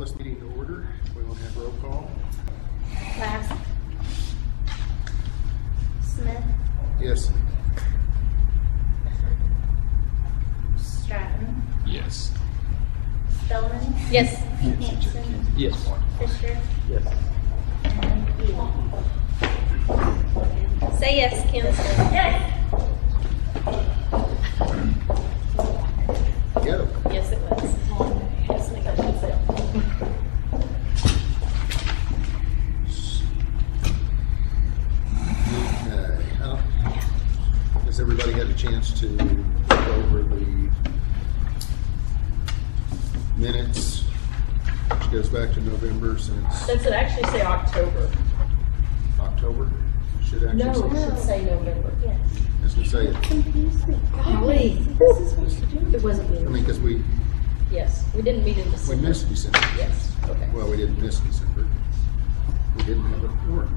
this meeting to order. We will have roll call. Last. Smith. Yes. Stratton. Yes. Spellman. Yes. Hanson. Yes. Fisher. Yes. And Ely. Say yes, Kim. Yes. Go. Yes, it was. Yes, make up myself. Has everybody had a chance to look over the minutes, which goes back to November since Does it actually say October? October? Should actually No, say. it should say November. Yes. I was gonna say it. Confused me. Golly. It wasn't I mean, because we Yes, we didn't meet in December. missed December. Yes, okay. Well, we didn't miss December. We didn't have a quorum.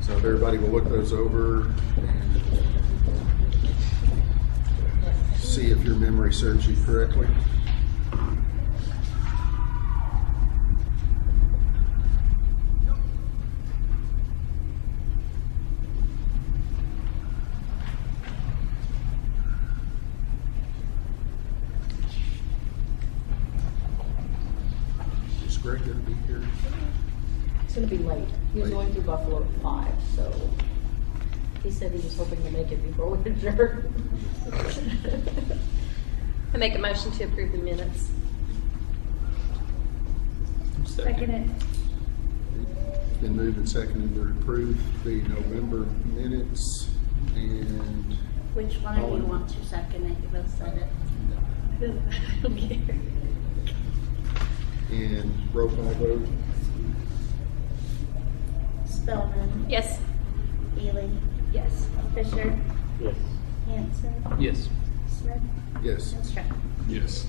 So if everybody will look those over and see if your memory serves you correctly. Is Greg gonna be here? It's gonna be late. He was Late. going through Buffalo at 5, so he said he was hoping to make it before we adjourn. I make a motion to approve the minutes. Second it. It's been moved and seconded to approve the November minutes and Which one of you want to second it? You both said it. I don't care. and roll call vote. Spellman. Yes. Ely. Yes. Fisher. Yes. Hanson. Yes. Smith. Yes. And Stratton. Yes.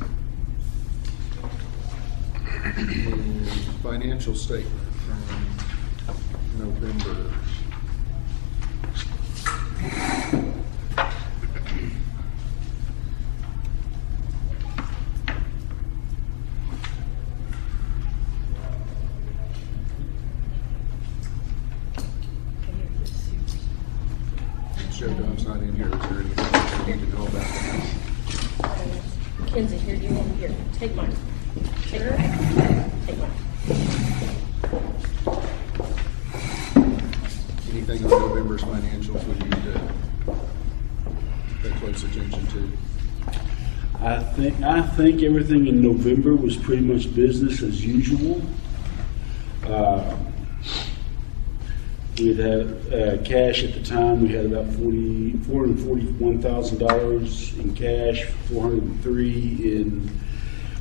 And financial statement from November. Joe Don's not in here. Is there anything we need to know about that? Kenzie, here, do you want, here, take mine. Take mine. Take mine. Anything on November's financials we need to pay close attention to? I think everything in November was pretty much business as usual. We had cash at the time. We had about $441,000 in cash, 403 in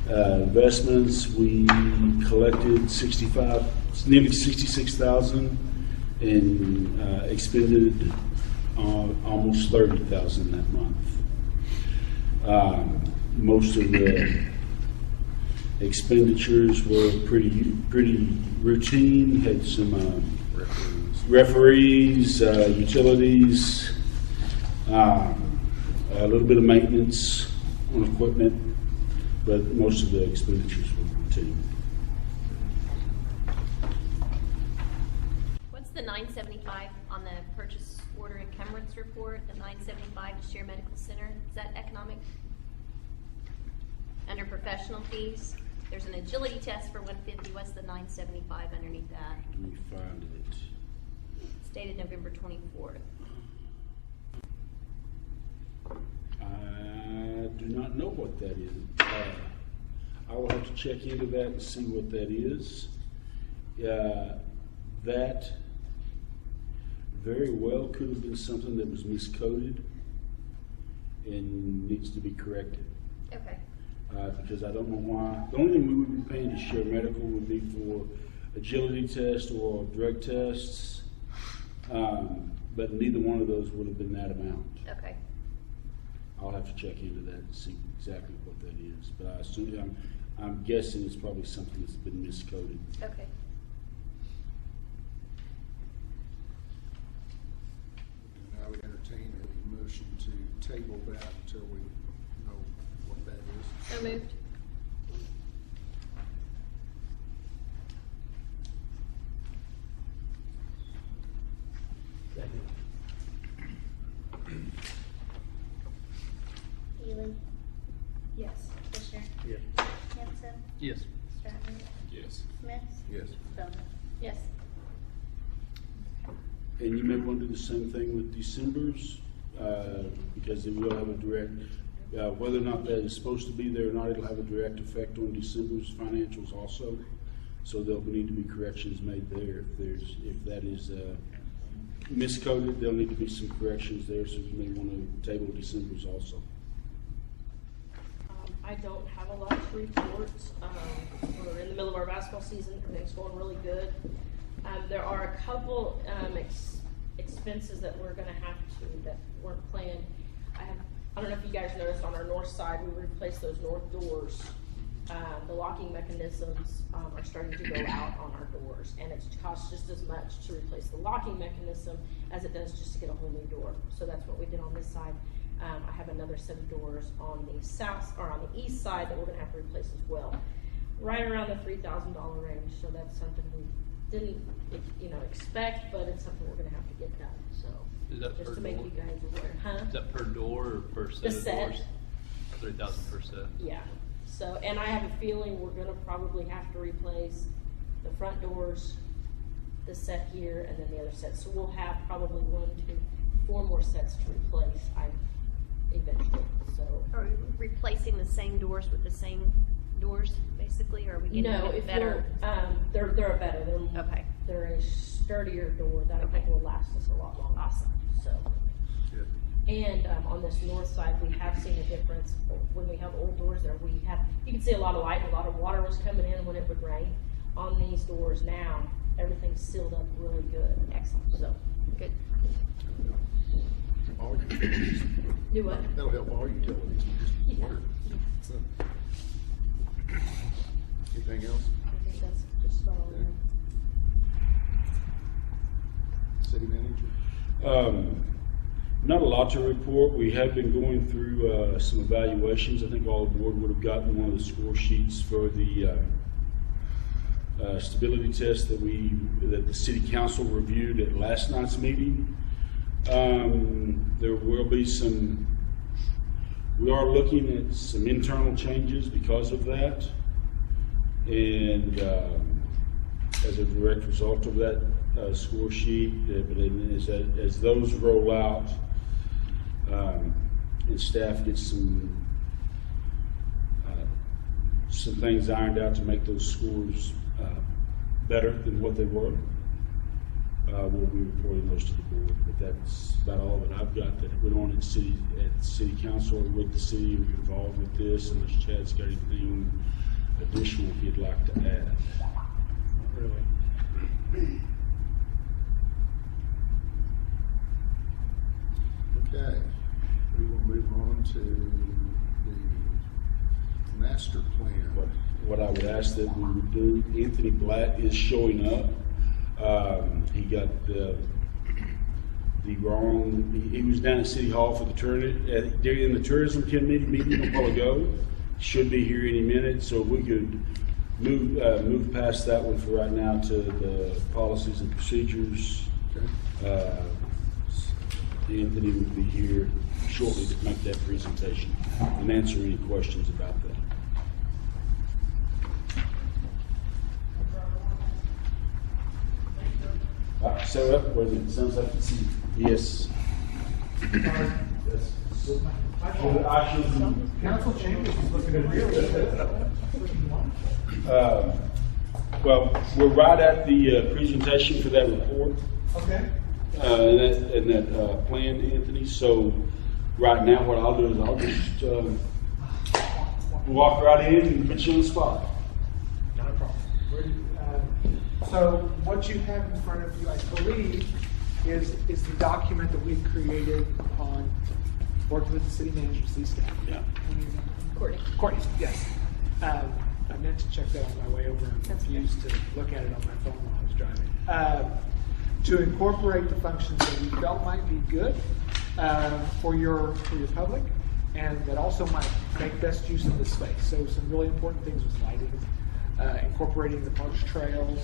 investments. We collected nearly 66,000 and expended almost 30,000 that month. Most of the expenditures were pretty routine. Had some referees, utilities, a little bit of maintenance on equipment, but most of the expenditures were routine. What's the 975 on the purchase order encumbrance report? The 975 to Share Medical Center, is that economic? Under professional fees, there's an agility test for 150. What's the 975 underneath that? Let me find it. It's dated November 24th. I do not know what that is. I will have to check into that and see what that is. That very well could have been something that was miscoded and needs to be corrected. Okay. Because I don't know why. The only thing we would be paying to Share Medical would be for agility tests or drug tests, but neither one of those would have been that amount. Okay. I'll have to check into that and see exactly what that is, but I assume, I'm guessing it's probably something that's been miscoded. Okay. And I would entertain a motion to table that until we know what So moved. Ely, Yes. Fisher, Yes. Hanson, Yes. Stratton, Yes. Smith, Yes. Spelman. Yes. And you may want to do the same thing with December's, because it will have a direct, whether or not that is supposed to be there or not, it'll have a direct effect on December's financials also. So there'll need to be corrections made there. If that is miscoded, there'll need to be some corrections there, so you may want to table December's also. I don't have a lot to report. We're in the middle of our basketball season. Everything's going really good. There are a couple expenses that we're gonna have to, that weren't planned. I don't know if you guys noticed on our north side, we replaced those north doors. The locking mechanisms are starting to go out on our doors, and it costs just as much to replace the locking mechanism as it does just to get a whole new door. So that's what we did on this side. I have another set of doors on the south, or on the east side, that we're gonna have to replace as well. Right around the $3,000 range, so that's something we didn't, expect, but it's something we're gonna have to get done, so. Is that per Just to make door? you guys aware, huh? Is that per door or per set The of set. doors? 3,000 per set. Yeah, so, and I have a feeling we're gonna probably have to replace the front doors, the set here, and then the other set. So we'll have probably 1, 2, 4 more sets to replace, eventually, so. Are we replacing the same doors with the same doors, basically, or are we getting No, a if better? they're better, Okay. they're a sturdier door that I think will last us a lot longer. Awesome. So. Good. And on this north side, we have seen a difference when we have old doors there. You can see a lot of light, and a lot of water was coming in when it would rain. On these doors now, everything's sealed up really good. Excellent. So, Good. All utilities. do what? That'll help all utilities, just water. So. Anything else? I think that's just about all. Okay. City manager? Not a lot to report. We have been going through some evaluations. I think all the board would have gotten one of the score sheets for the stability test that the city council reviewed at last night's meeting. There will be we are looking at some internal changes because of that. And as a direct result of that score sheet, as those roll out, and staff gets some things ironed out to make those scores better than what they were, we'll be reporting those to the board. But that's about all that I've got that went on at city council or with the city involved with this, unless Chad's got anything additional he'd like to add. Really? Okay, we will move on to the master plan. What I would ask that we would do, Anthony Blatt is showing up. He got the wrong, he was down at City Hall for the during the tourism committee meeting a while ago. Should be here any minute, so we could move past that one for right now to the policies and procedures. Okay. Anthony will be here shortly to make that presentation and answer any questions about that. So up, wait a minute, sounds like it's, yes. Council chambers is looking really good. Well, we're right at the presentation for that report. Okay. And that plan, Anthony. So right now, what I'll do is I'll just walk right in and put you on the spot. Not a problem. So what you have in front of you, I believe, is the document that we've created upon working with the city manager, city staff. Yeah. Courtney, yes. I meant to check that on my way over and refused to look at it on my phone while I was driving. To incorporate the functions that we felt might be good for your public, and that also might make best use of the space. So some really important things was lighting, incorporating the park's trails,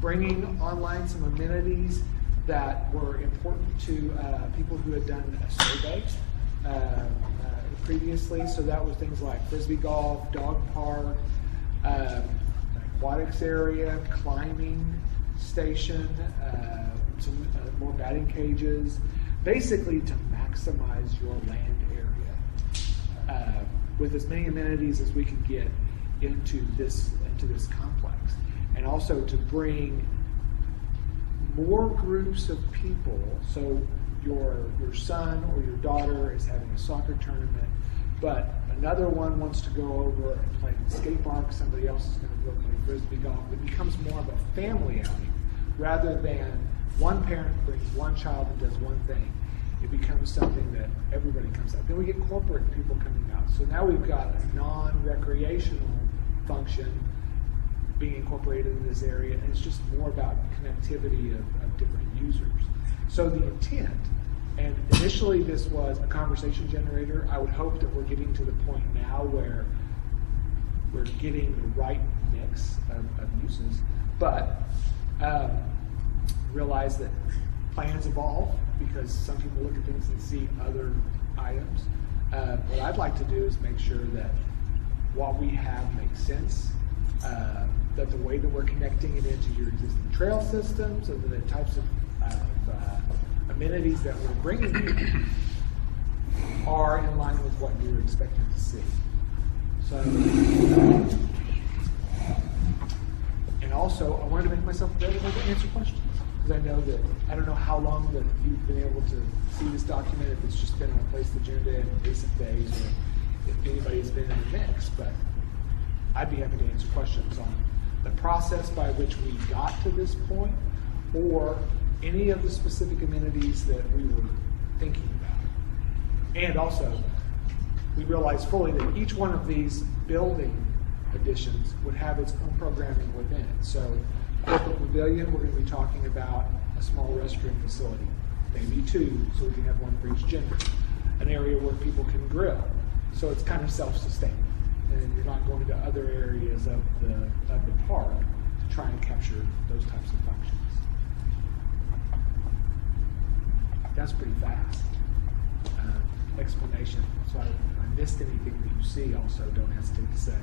bringing online some amenities that were important to people who had done a survey previously. So that was things like frisbee golf, dog park, aquatics area, climbing station, some more batting cages, basically to maximize your land area with as many amenities as we can get into this complex, and also to bring more groups of people. So your son or your daughter is having a soccer tournament, but another one wants to go over and play in the skate park, somebody else is going to go play frisbee golf. It becomes more of a family outing rather than one parent brings one child and does one thing. It becomes something that everybody comes out. Then we get corporate people coming out. So now we've got a non-recreational function being incorporated in this area, and it's just more about connectivity of different users. So the intent, and initially this was a conversation generator. I would hope that we're getting to the point now where we're getting the right mix of uses, but realize that plans evolve because some people look at things and see other items. What I'd like to do is make sure that what we have makes sense, that the way that we're connecting it into your existing trail systems and the types of amenities that we're bringing you are in line with what you're expecting to see. So, and also, I wanted to make myself available to answer questions, because I don't know how long that you've been able to see this document, if it's just been on a placed agenda in recent days, or if anybody's been in the mix, but I'd be happy to answer questions on the process by which we got to this point, or any of the specific amenities that we were thinking about. And also, we realized fully that each one of these building additions would have its own programming within it. So, corporate pavilion, we're going to be talking about a small restroom facility, maybe two, so we can have one for each gender. An area where people can grill, so it's kind of self-sustaining, and you're not going to other areas of the park to try and capture those types of functions. That's pretty fast explanation. So if I missed anything that you see, also don't hesitate to say,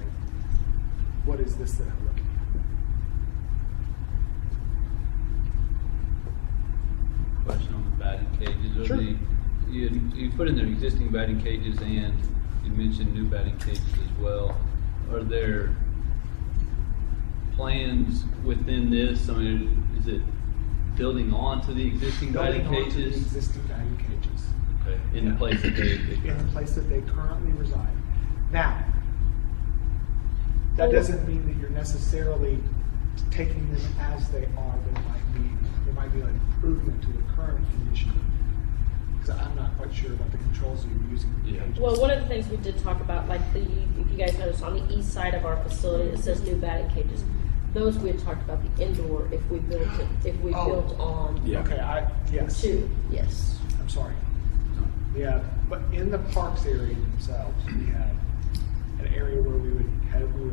what is this that I'm looking at? Question on the batting cages. Sure. You put in there existing batting cages, and you mentioned new batting cages as well. Are there plans within this? I mean, is it building on to the existing batting Building onto cages? the existing batting cages. Okay. In the place that they In the place that they currently reside. Now, that doesn't mean that you're necessarily taking them as they are. There might be an improvement to the current condition, because I'm not quite sure about the controls that you're using in the cages. Well, one of the things we did talk about, like if you guys notice on the east side of our facility, it says new batting cages. Those we had talked about the indoor, if we built built on Yeah. Okay, yes. two, yes. I'm sorry. Yeah, but in the parks area themselves, we had an area where we were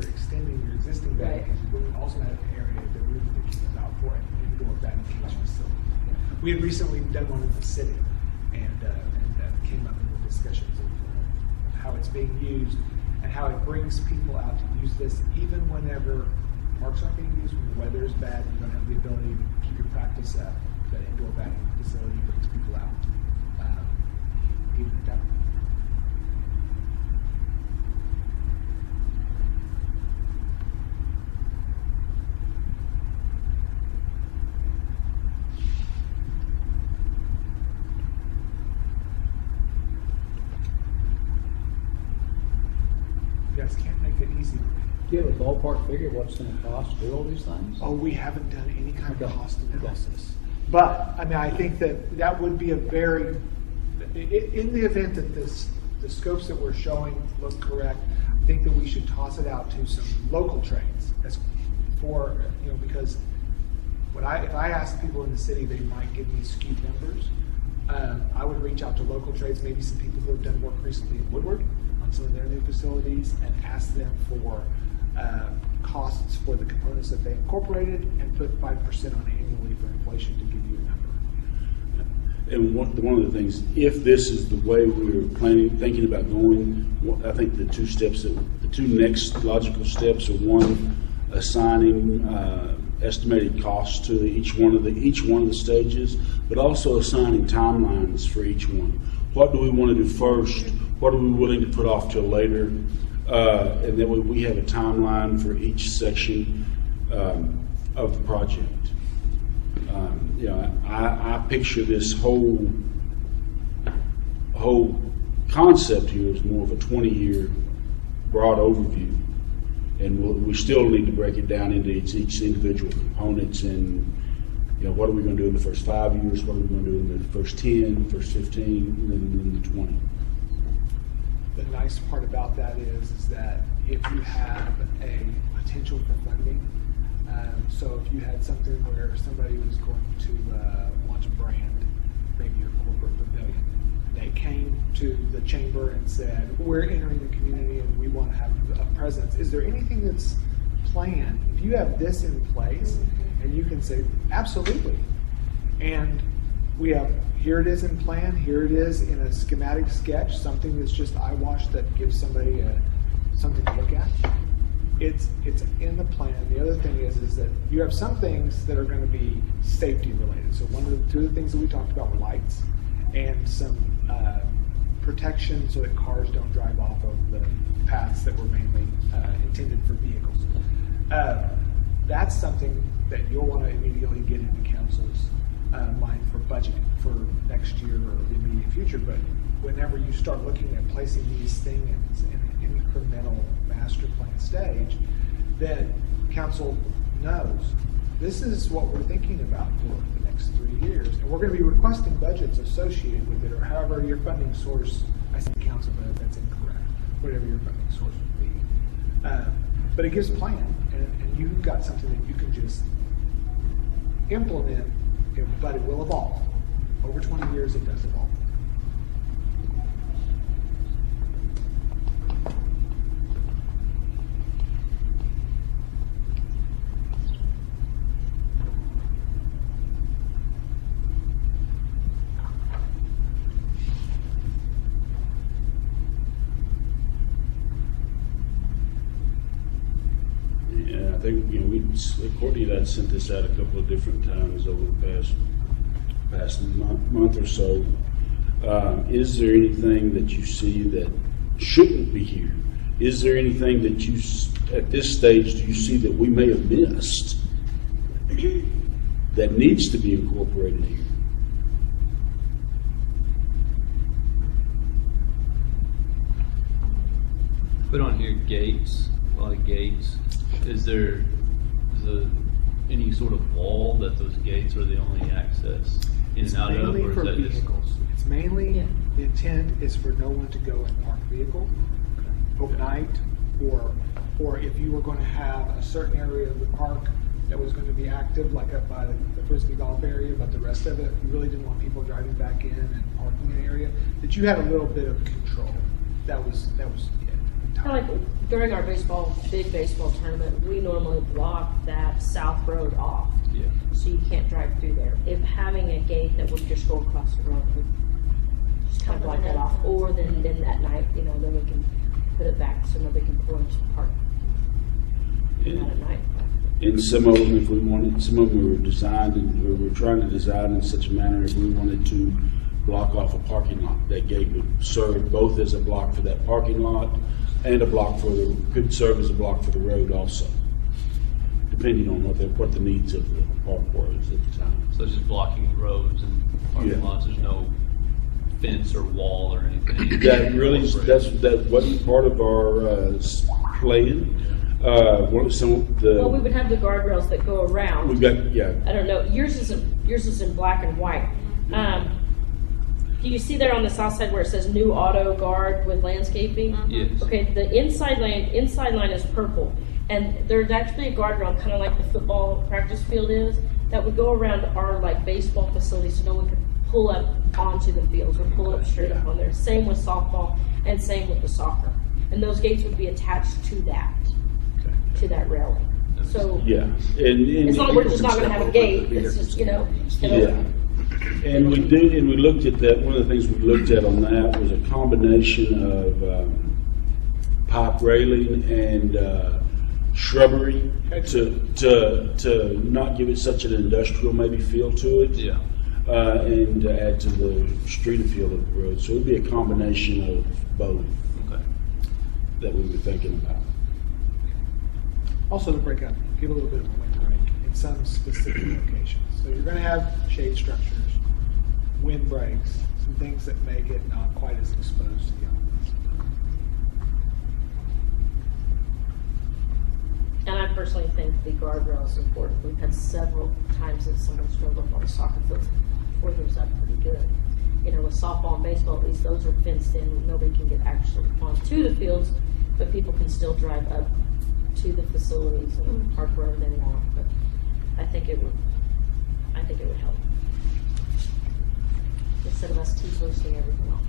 extending your existing batting Right. cages, but we also had an area that we were thinking about for an indoor batting cage facility. We had recently done one in the city, and that came up in the discussions of how it's being used and how it brings people out to use this even whenever parks aren't being used, when the weather is bad, you don't have the ability to keep your practice up. That indoor batting facility brings people out. Even at that. You guys can't make it easy. Do you have a ballpark figure of what's gonna cost to do all these things? Oh, we haven't done any kind of Okay. cost analysis. But, I mean, I think that would be a very, in the event that the scopes that we're showing look correct, I think that we should toss it out to some local trades because if I ask people in the city, they might give me skewed numbers. I would reach out to local trades, maybe some people who have done work recently in Woodward on some of their new facilities, and ask them for costs for the components that they incorporated, and put 5% on annually for inflation to give you a number. And one of the things, if this is the way we're thinking about going, I think the two next logical steps are, one, assigning estimated costs to each one of the stages, but also assigning timelines for each one. What do we want to do first? What are we willing to put off till later? And then we have a timeline for each section of the project. I picture this whole concept here as more of a 20-year broad overview, and we still need to break it down into each individual components. And what are we going to do in the first 5 years? What are we going to do in the first 10, first 15, and then in the 20? The nice part about that is that if you have a potential for funding, so if you had something where somebody was going to launch a brand, maybe your corporate pavilion, they came to the chamber and said, we're entering the community and we want to have a presence. Is there anything that's planned? If you have this in place, and you can say, absolutely. And we have, here it is in plan, here it is in a schematic sketch, something that's just eyewash that gives somebody something to look at. It's in the plan. The other thing is that you have some things that are going to be safety related. So two of the things that we talked about were lights and some protection so that cars don't drive off of the paths that were mainly intended for vehicles. That's something that you'll want to immediately get into council's mind for budgeting for next year or the immediate future. But whenever you start looking at placing these things in an incremental master plan stage, then council knows this is what we're thinking about for the next 3 years, and we're going to be requesting budgets associated with it, or however your funding source. I say council, but that's incorrect. Whatever your funding source would be, but it gives a plan, and you've got something that you can just implement. But it will evolve. Over 20 years, it does evolve. Yeah, I think Courtney and I sent this out a couple of different times over the past month or so. Is there anything that you see that shouldn't be here? Is there anything that at this stage, do you see that we may have missed that needs to be incorporated here? Put on here gates, a lot of gates. Is there any sort of wall that those gates are the only access in and out of, Mainly or is for that just? vehicles. It's mainly, the intent is for no one to go and park vehicle overnight, or if you were going to have a certain area of the park that was going to be active, like up by the Frisbee golf area, but the rest of it, you really didn't want people driving back in and parking in an area, that you had a little bit of control. That was it. Kind of like during our big baseball tournament, we normally block that south road off. Yeah. So you can't drive through there. If having a gate that would just go across the road would just kind of block that off. Or then that night, then we can put it back so nobody can pull into the park. Not at night. And some of them, if we wanted, some of them were designed, and we were trying to design in such a manner if we wanted to block off a parking lot. That gate would serve both as a block for that parking lot and a block could serve as a block for the road also, depending on what the needs of the park was at the time. So it's just blocking roads and parking Yeah. lots. There's no fence or wall or anything. That wasn't part of our plan. Well, we would have the guardrails that go around. We've got, I don't know. Yours is in black and white. Do you see there on the south side where it says new auto guard with landscaping? Yes. Okay, the inside line is purple, and there's actually a guardrail, kind of like the football practice field is, that would go around our baseball facility, so no one could pull up onto the fields or pull up straight up on there. Same with softball and same with the soccer. And those gates would be attached to that railing. So Yeah, it's not, we're just not gonna have a gate, it's just, it'll. yeah. And we looked at that, one of the things we looked at on that was a combination of pipe railing and shrubbery to not give it such an industrial maybe feel to it. Yeah. And to add to the street feel of the road. So it'd be a combination of both Okay. that we were thinking about. Also to break up, give a little bit of a wind break in some specific locations. So you're gonna have shade structures, wind breaks, some things that make it not quite as exposed to the elements. And I personally think the guardrail is important. We've had several times that someone's drove up on a soccer field, four those up pretty good. With softball and baseball, at least those are fenced in, nobody can get actually onto the fields, but people can still drive up to the facilities and park wherever they want. But I think it would help. Instead of us T-posting everything off.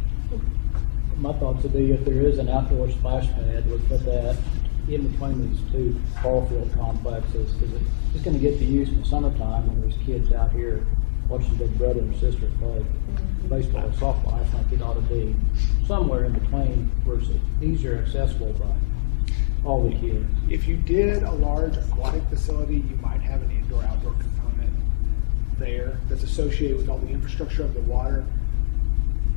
My thoughts would be if there is an outdoor splash pad, we'd put that in between these two ball field complexes, because it's gonna get to use in the summertime when there's kids out here watching their brother and sister play baseball or softball. I think it ought to be somewhere in between where it's easier accessible by all the kids. If you did a large aquatic facility, you might have an indoor-outdoor component there that's associated with all the infrastructure of the water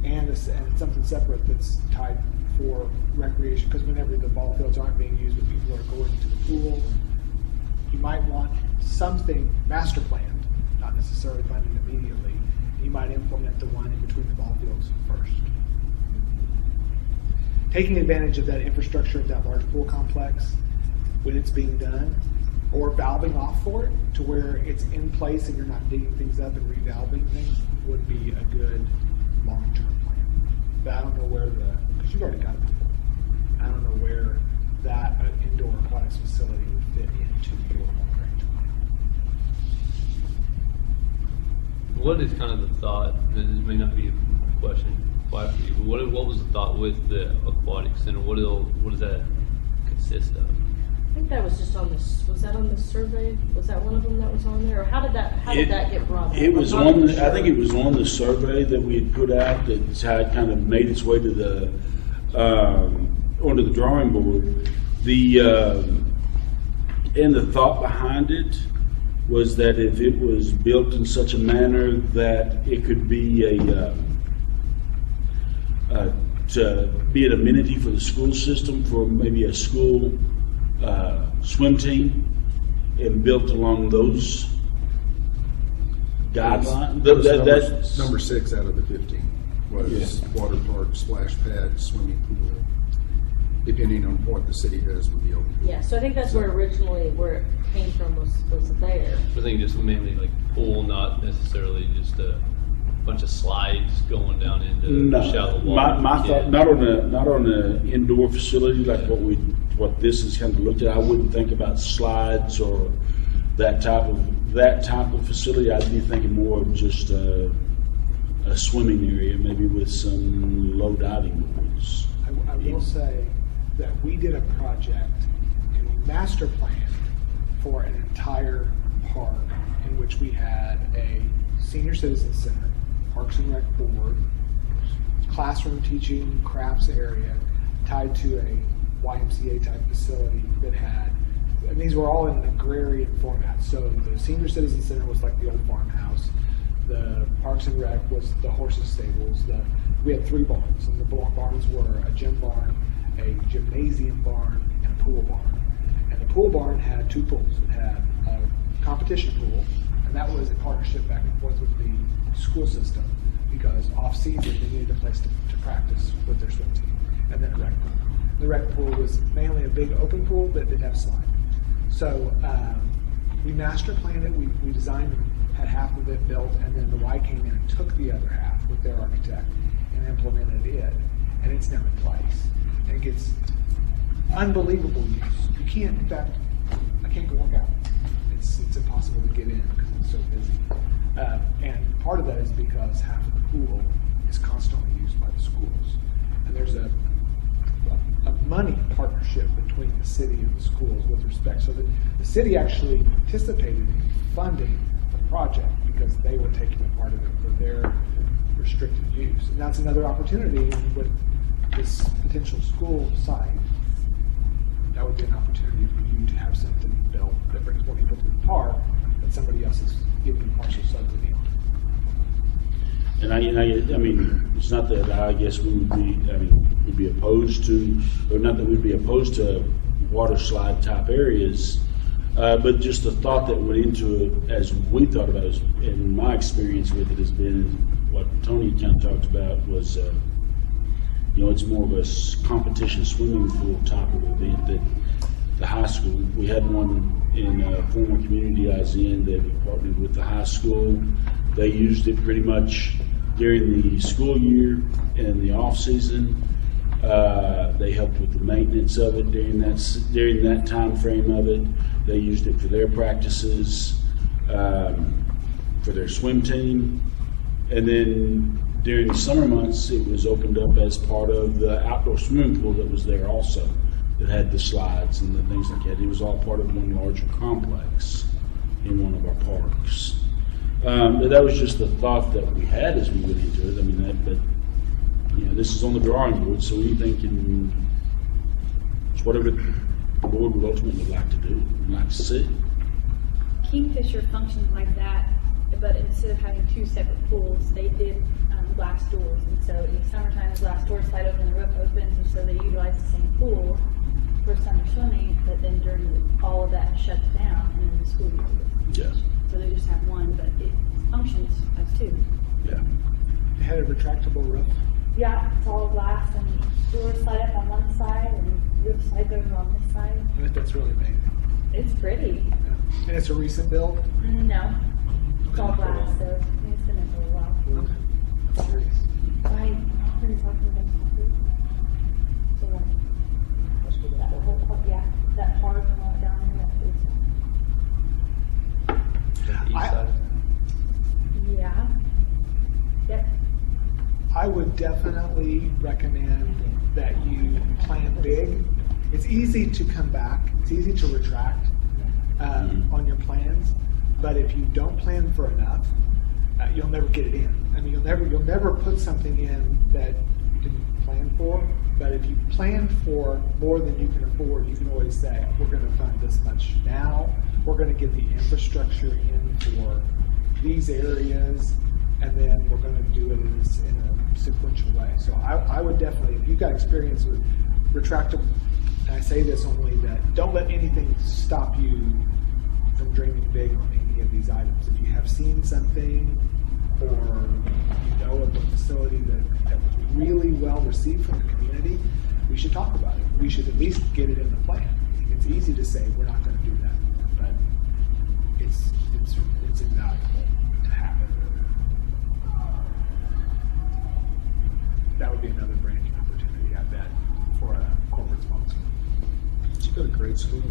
and something separate that's tied for recreation, because whenever the ball fields aren't being used but people are going to the pool, you might want something master planned, not necessarily funded immediately. You might implement the one in between the ball fields first. Taking advantage of that infrastructure of that large pool complex when it's being done, or valving off for it to where it's in place and you're not digging things up and revalving things would be a good long-term plan. But I don't know where because you've already got a pool. I don't know where that indoor aquatics facility would fit into your long-range plan. What is kind of the thought, and this may not be a question quite for you, but what was the thought with the aquatic center? What does that consist of? I think that was just on this, was that on the survey? Was that one of them that was on there? Or how did that get brought up? It was I'm not on, sure. I think it was on the survey that we had put out that had kind of made its way to the, onto the drawing board. And the thought behind it was that if it was built in such a manner that it could be to be an amenity for the school system, for maybe a school swim team, and built along those guidelines. That was That's number 6 out of the 15 was Yeah. water park, splash pad, swimming pool, depending on what the city does with the open pool. Yeah, so I think that's where originally, where it came from was there. I think just mainly like pool, not necessarily just a bunch of slides going down into No, shallow water. my thought, not on a indoor facility like what this is kind of looked at. I wouldn't think about slides or that type of facility. I'd be thinking more of just a swimming area, maybe with some low diving pools. I will say that we did a project and we master planned for an entire park in which we had a senior citizen center, Parks and Rec board, classroom teaching, crafts area tied to a YMCA type facility that had, and these were all in an agrarian format. So the senior citizen center was like the old farmhouse. The Parks and Rec was the horses stables. We had 3 barns, and the barns were a gym barn, a gymnasium barn, and a pool barn. And the pool barn had 2 pools. It had a competition pool, and that was a partnership back and forth with the school system, because off-season they needed a place to practice with their swim team, and then a rec pool. The rec pool was mainly a big open pool that did have a slide. So we master planned it, we designed, had half of it built, and then the Y came in and took the other half with their architect and implemented it, and it's now in place. And it gets unbelievable use. You can't, in fact, I can't go work out. It's impossible to get in because it's so busy. And part of that is because half of the pool is constantly used by the schools. And there's a money partnership between the city and the schools with respect, so that the city actually participated in funding the project because they were taking a part of it for their restricted use. And that's another opportunity with this potential school site. That would be an opportunity for you to have something built that brings more people to the park that somebody else is giving a partial subsidy on. And I mean, it's not that I guess we would be, we'd be opposed to, or not that we'd be opposed to water slide type areas, but just the thought that went into it as we thought about it, and my experience with it has been, what Tony kind of talked about was, it's more of a competition swimming pool type of event that the high school, we had one in a former community I was in that we partnered with the high school. They used it pretty much during the school year and the off season. They helped with the maintenance of it during that time frame of it. They used it for their practices, for their swim team, and then during the summer months, it was opened up as part of the outdoor swimming pool that was there also, that had the slides and the things like that. It was all part of one larger complex in one of our parks. But that was just the thought that we had as we went into it. I mean, but this is on the drawing board, so anything can, it's whatever the board would ultimately like to do, like to see. Kingfisher functions like that, but instead of having two separate pools, they did glass doors. And so in the summertime, the glass doors slide open, the roof opens, and so they utilize the same pool for summer swimming, but then during all of that shuts down, and then the school year. Yes. So they just have one, but it functions as two. Yeah. It had a retractable roof. Yeah, it's all glass, and doors slide up on one side, and roof slides over on this side. I think that's really amazing. It's pretty. Yeah. And it's a recent build? No, it's all glass, so it's been there for a while. Okay. I'm curious. Right. Pretty talking about concrete. So like, that whole part, yeah, that part from all down there, that East side. yeah. Yep. I would definitely recommend that you plan big. It's easy to come back. It's easy to retract on your plans, but if you don't plan for enough, you'll never get it in. I mean, you'll never put something in that you didn't plan for. But if you plan for more than you can afford, you can always say, we're going to fund this much now. We're going to get the infrastructure in for these areas, and then we're going to do it in a sequential way. So I would definitely, if you've got experience with retractable, and I say this only that don't let anything stop you from dreaming big on any of these items. If you have seen something or you know of a facility that was really well received from the community, we should talk about it. We should at least get it in the plan. It's easy to say we're not going to do that, but it's invaluable to have it. That would be another branding opportunity, I bet, for a corporate sponsor. Did you go to grade school?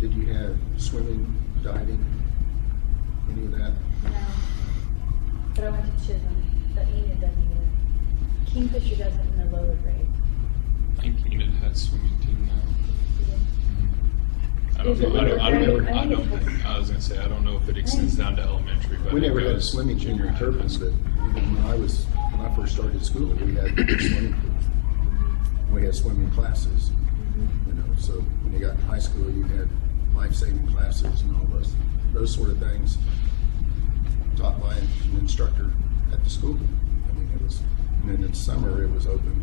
Did you have swimming, diving, any of that? No. But I went to Chisholm, but Enid doesn't either. Kingfisher doesn't in the lower grade. I think Enid has swimming team now. I Is it lower grade? I think it's- I was gonna say, I don't know if it extends down to elementary, but. We it never had goes swimming junior and Turpin, but even when I first started school, we had swimming pools. We had swimming classes, so when you got in high school, you had life-saving classes and all those sort of things taught by an instructor at the school. I mean, and then in summer it was open.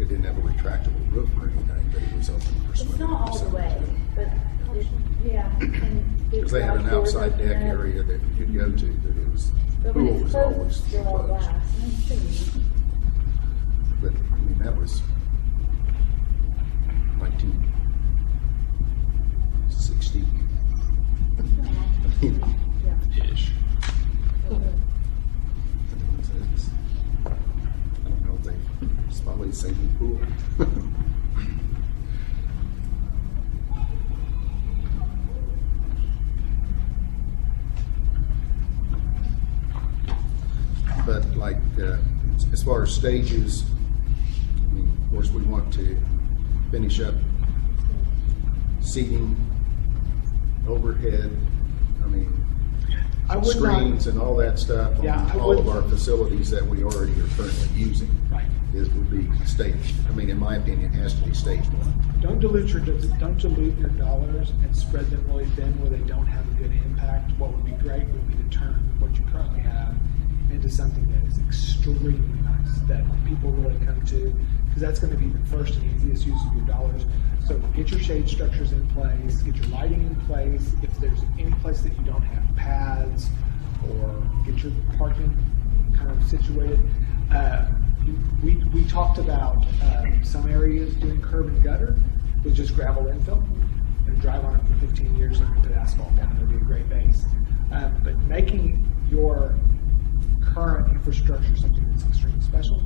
It didn't have a retractable roof or anything, but it was open for It's swimming. not all the way, but yeah. Because they had an outside deck area that you could go to, that it was, But when pool it's was closed, always it's still all closed. glass. And it's pretty. But, I mean, that was 1960. I mean, ish. I don't know if it's probably the same pool. as far as stages, I mean, of course, we want to finish up seating, overhead, I mean, I would not- screens and all that stuff Yeah, on I all of would- our facilities that we already are currently using. Right. Would be staged. I mean, in my opinion, it has to be stage one. Don't dilute your dollars and spread them really thin where they don't have a good impact. What would be great would be to turn what you currently have into something that is extremely nice, that people really come to, because that's going to be the first and easiest use of your dollars. So get your shade structures in place, get your lighting in place. If there's any place that you don't have pads, or get your parking kind of situated. We talked about some areas doing curb and gutter with just gravel infill and drive on it for 15 years and put asphalt down. It'd be a great base. But making your current infrastructure something that's extremely special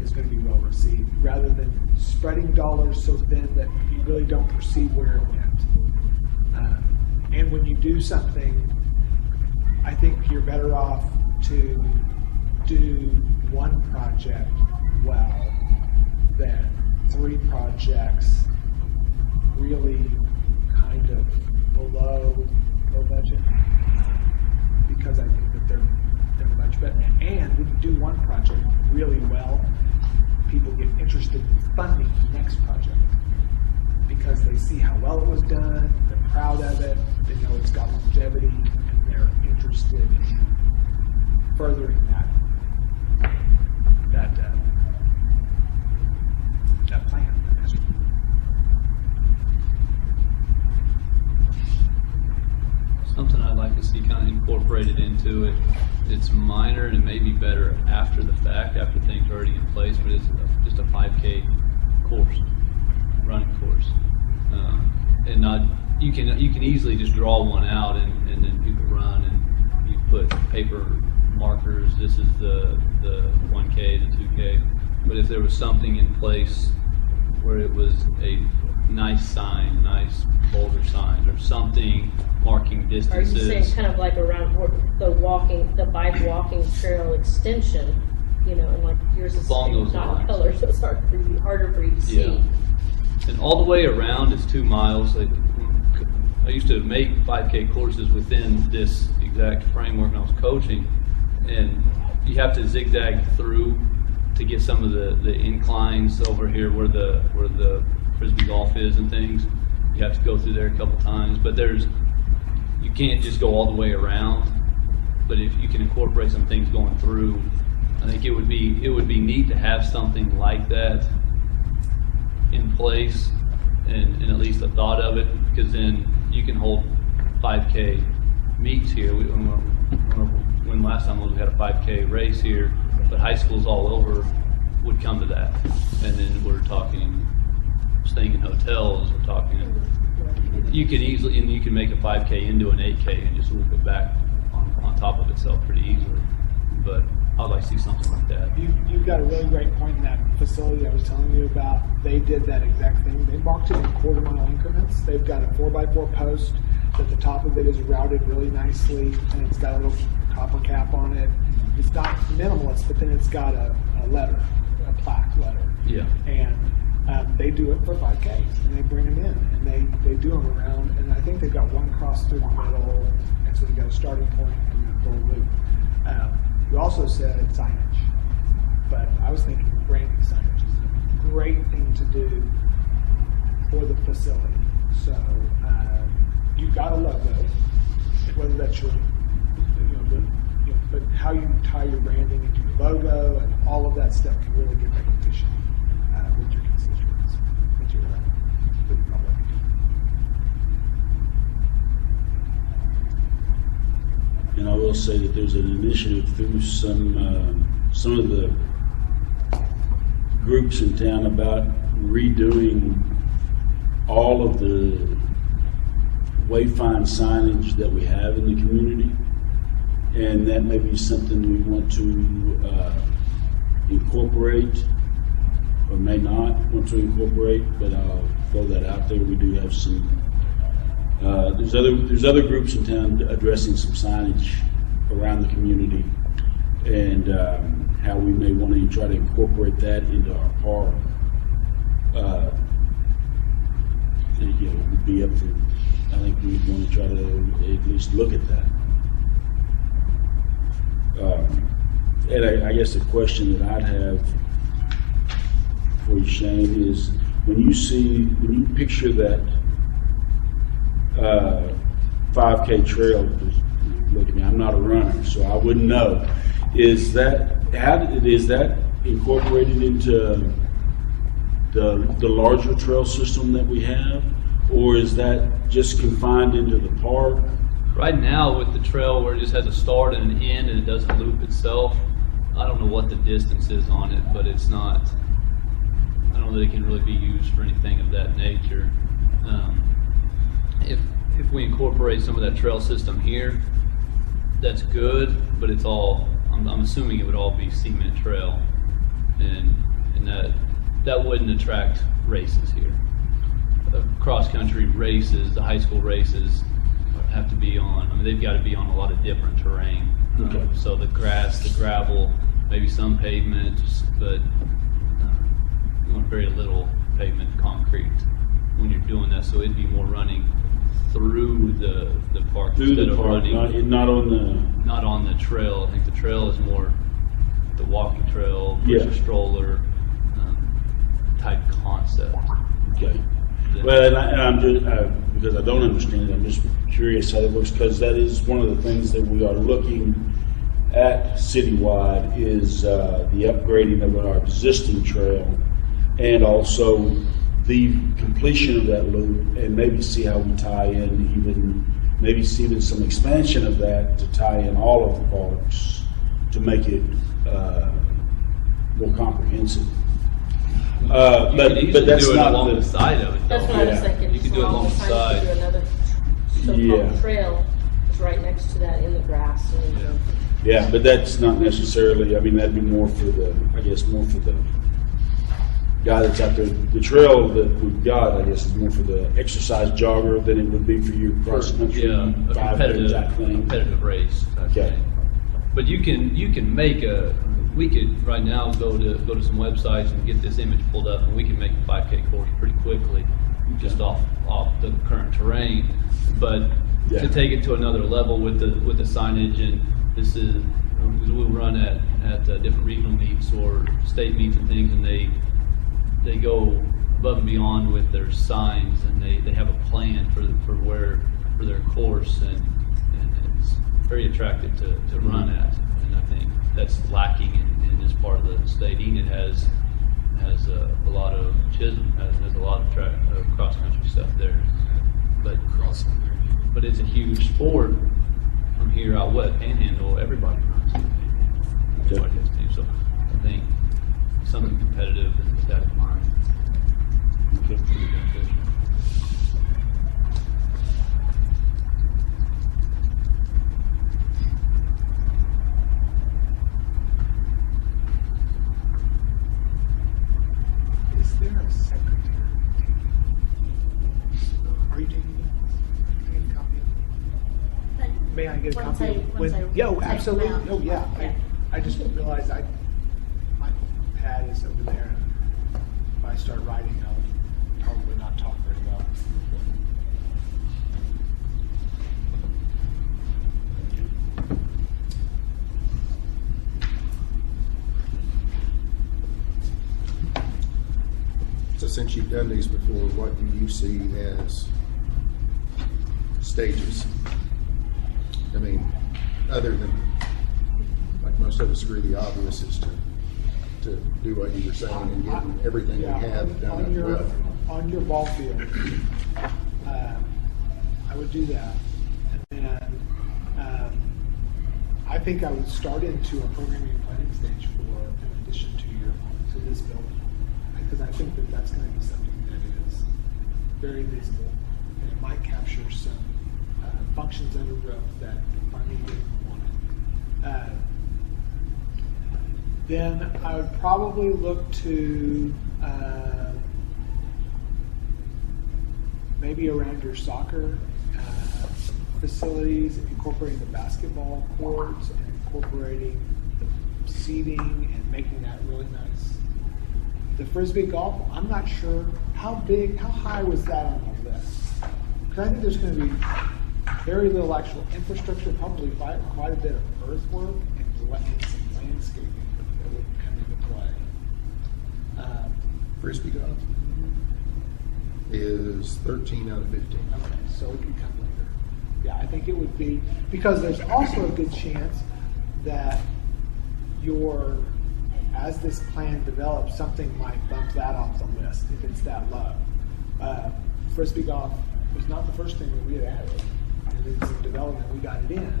is going to be well received, rather than spreading dollars so thin that you really don't perceive where it went. And when you do something, I think you're better off to do one project well than 3 projects really kind of below budget, because I think that they're much better. And when you do one project really well, people get interested in funding the next project because they see how well it was done, they're proud of it, they know it's got longevity, and they're interested in furthering that plan. That master plan. Something I'd like to see kind of incorporated into it. It's minor and it may be better after the fact, after things are already in place, but it's just a 5K course, running course. And not, you can easily just draw one out and then people run and you put paper markers, this is the 1K, the 2K. But if there was something in place where it was a nice sign, nice boulder sign, or something marking Are you distances. saying kind of like around the bike walking trail extension, you know, and like yours is Along those not lines. color, so it's harder for you to see. Yeah. And all the way around is 2 miles. I used to make 5K courses within this exact framework when I was coaching, and you have to zigzag through to get some of the inclines over here where the frisbee golf is and things. You have to go through there a couple times, but you can't just go all the way around. But if you can incorporate some things going through, I think it would be neat to have something like that in place, and at least a thought of it, because then you can hold 5K meets here. When last time we had a 5K race here, but high schools all over would come to that, and then we're talking staying in hotels. We're talking. You could easily, and you can make a 5K into an 8K and just loop it back on top of itself pretty easily. But I'd like to see something like that. You've got a really great point in that facility I was telling you about. They did that exact thing. They marked it in quarter-mile increments. They've got a 4x4 post that the top of it is routed really nicely, and it's got a little copper cap on it. It's not minimalist, but then it's got a letter, a plaque letter. Yeah. And they do it for 5Ks, and they bring them in, and they do them around, and I think they've got one cross through the middle, and so they've got a starting point and a full loop. You also said signage, but I was thinking branding signage is a great thing to do for the facility. So you've got a logo, whether that's your, but how you tie your branding into your logo and all of that stuff can really get recognition with your constituents, with the public. And I will say that there's an initiative through some of the groups in town about redoing all of the wayfind signage that we have in the community. And that may be something we want to incorporate, or may not want to incorporate, but I'll throw that out there. We do have some, there's other groups in town addressing some signage around the community, and how we may want to try to incorporate that into our park. And, you know, it would be up for, I think we'd want to try to at least look at that. And I guess the question that I'd have for you, Shane, is when you picture that 5K trail, because look at me, I'm not a runner, so I wouldn't know. Is that incorporated into the larger trail system that we have, or is that just confined into the park? Right now, with the trail where it just has a start and an end and it doesn't loop itself, I don't know what the distance is on it, but it's not, I don't know that it can really be used for anything of that nature. If we incorporate some of that trail system here, that's good, but it's all, I'm assuming it would all be cement trail, and that wouldn't attract races here. Cross-country races, the high school races, have to be on, I mean, they've got to be on a lot of different terrain. Okay. So the grass, the gravel, maybe some pavement, but you want very little pavement, concrete when you're doing that. So it'd be more running through the park Through instead the of park, running not on the. not on the trail. I think the trail is more the walking trail, push a stroller type concept. Okay. Well, and I'm just, because I don't understand it, I'm just curious how that works, because that is one of the things that we are looking at citywide is the upgrading of our existing trail and also the completion of that loop, and maybe see how we tie in maybe see even some expansion of that to tie in all of the parks to make it more comprehensive. But that's do it not along the side of it, though. That's what I was thinking. You could do it along the Sometimes side. you could do another so-called trail is right next to that in the grass. And Yeah, but that's not necessarily, I mean, that'd be more for the, I guess, more for the guy that's out there. The trail that we've got, I guess, is more for the exercise jogger than it would be for your cross-country Yeah, a 5K type thing. competitive race type Okay. thing. But you can make we could right now go to some websites and get this image pulled up, and we can make a 5K course pretty quickly, just off the current terrain. But to take it to another level with the signage, and this is we'll run at different regional meets or state meets and things, and they go above and beyond with their signs, and they have a plan for their course, and it's very attractive to run at, and I think that's lacking in this part of the state. Enid has a lot of Chisholm has a lot of cross country stuff there, but it's a huge sport from here out west. Panhandle, everybody runs. Everybody has teams, so I think something competitive with that in mind. Pretty beneficial. Is there a secretary taking? Are you taking it? Can I copy it? May I get a Once copy? once I Yo, type them absolutely. out. Oh, yeah. Yeah. I just realized my pad is over there. If I start writing, I'll probably not talk very well. So since you've done these before, what do you see as stages? I mean, other than, like most of us agree, the obvious is to do what you were saying and getting everything we have done on your well. on your ball field. I would do that, and then I think I would start into a programming and planning stage for in addition to this building, because I think that that's going to be something that is very visible, and it might capture some functions under roof that are needed and wanted. Then I would probably look to maybe around your soccer facilities, incorporating the basketball courts and incorporating seating and making that really nice. The Frisbee golf, I'm not sure how high was that on the list? Because I think there's going to be very little actual infrastructure, probably quite a bit of earthwork and some landscaping that would come into play. Frisbee golf is 13 out of 15. Okay, so it could come later. Yeah, I think it would be, because there's also a good chance that as this plan develops, something might bump that off the list if it's that low. Frisbee golf was not the first thing that we had added. And in some development, we got it in.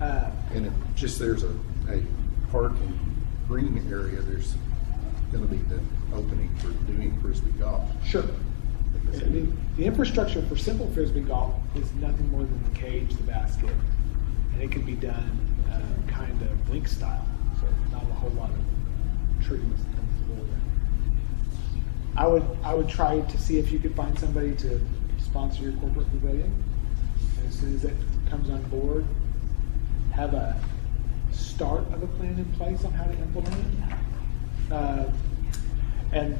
And if just there's a park and green area, there's going to be the opening for doing Frisbee golf. Sure. Because I mean, the infrastructure for simple Frisbee golf is nothing more than the cage, the basket, and it can be done kind of link style, so not a whole lot of trees and things I would try to see if you could find somebody to sponsor your corporate pavilion, and as soon as it comes on board, have a start of a plan in place on how to implement it. And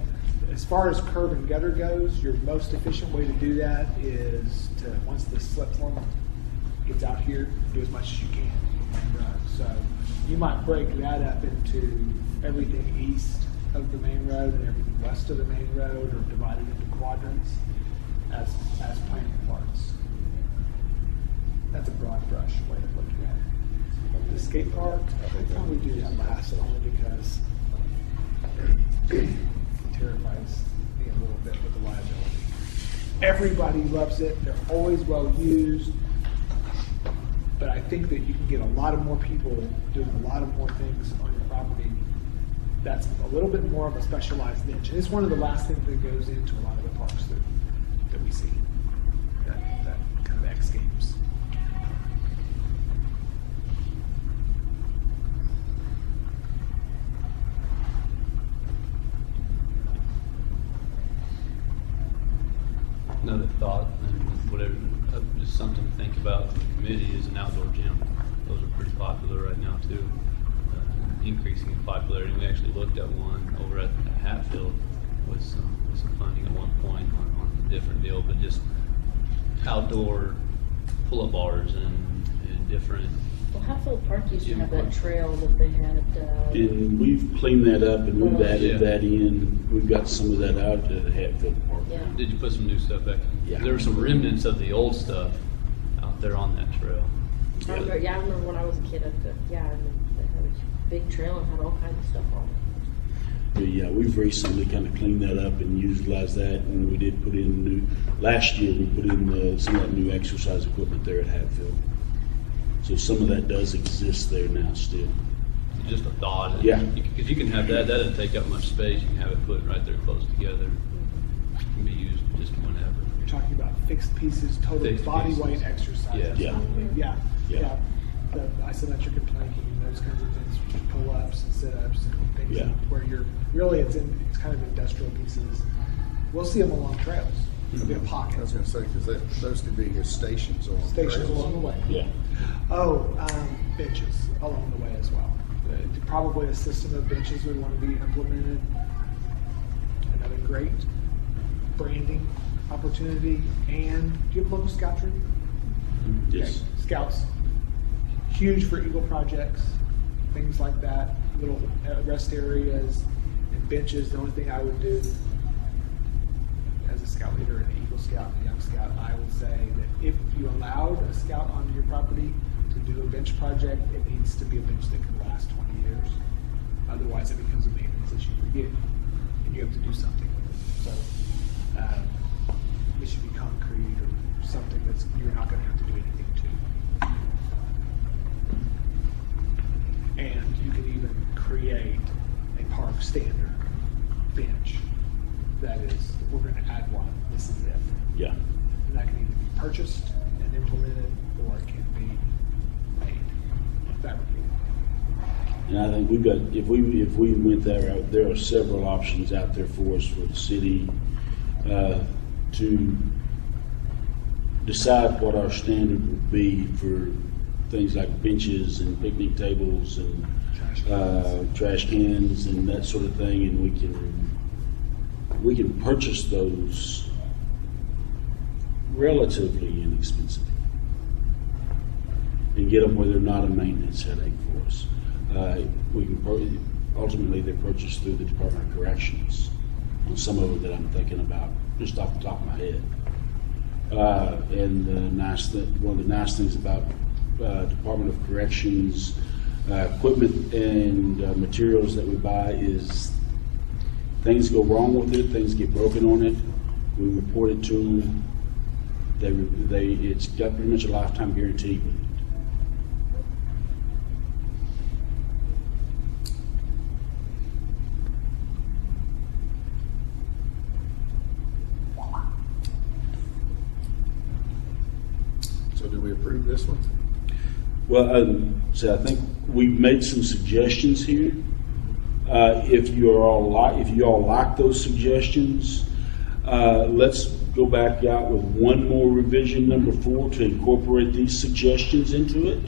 as far as curb and gutter goes, your most efficient way to do that is to, once the slip form gets out here, do as much as you can. So you might break that up into everything east of the main road and everything west of the main road, or divide it into quadrants as planning parts. That's a broad brush way of looking at it. The skate park, I'd probably do that last, only because it terrifies me a little bit with the liability. Everybody loves it, they're always well used, but I think that you can get a lot of more people doing a lot of more things on your property. That's a little bit more of a specialized niche. And it's one of the last things that goes into a lot of the parks that we see, that kind of X Games. Another thought, and whatever, just something to think about in the committee is an outdoor gym. Those are pretty popular right now too, increasing in popularity. We actually looked at one over at Hatfield with some funding at one point on a different deal, but just outdoor pull-up bars and different. Well, Hatfield Park used to have that trail that they had. And we've cleaned that up and we've Yeah. added that in. We've got some of that out at Hatfield Park. Yeah. Did you put some new stuff back? Yeah. There were some remnants of the old stuff out there on that trail. I remember when I was a kid, they had a big trail and had all kinds of stuff on it. But yeah, we've recently kind of cleaned that up and utilized that, and we did put in last year we put in some of that new exercise equipment there at Hatfield. So some of that does exist there now still. Just a thought. Yeah. Because you can have that doesn't take up much space. You can have it put right there close together. It can be used just whenever. You're talking about fixed pieces, total Fixed body pieces. weight exercises. Yeah. Yeah. Yeah. Yeah. The isometric and planking, those kinds of things, pull-ups and sit-ups and things Yeah. where it's kind of industrial pieces. We'll see them along trails. There'll be a pocket. I was going to say, because those could be as stations along Stations trails. along the way. Yeah. Oh, benches along the way as well. Probably a system of benches would want to be implemented. Another great branding opportunity. And do you have local scout troop? Yes. Okay. Scouts, huge for Eagle projects, things like that. Little rest areas and benches. The only thing I would do as a scout leader, an Eagle Scout, and a Young Scout, I would say that if you allowed a scout onto your property to do a bench project, it needs to be a bench that can last 20 years. Otherwise, it becomes a maintenance issue for you, and you have to do something with it. So it should be concrete or something that's you're not going to have to do anything to. And you can even create a park standard bench that is, we're going to add one, this is it. Yeah. And that can either be purchased and implemented, or it can be made, fabricated. And I think we've got, if we went there are several options out there for us for the city to decide what our standard would be for things like benches and picnic tables and trash cans and that sort of thing, and we can purchase those relatively inexpensively and get them where they're not a maintenance headache for us. We can ultimately they're purchased through the Department of Corrections on some of them that I'm thinking about just off the top of my head. And one of the nice things about Department of Corrections equipment and materials that we buy is things go wrong with it, things get broken on it, we report it to them. It's got pretty much a lifetime guarantee with it. So do we approve this one? Well, so I think we've made some suggestions here. If you all like those suggestions, let's go back out with one more revision, number 4, to incorporate these suggestions into it,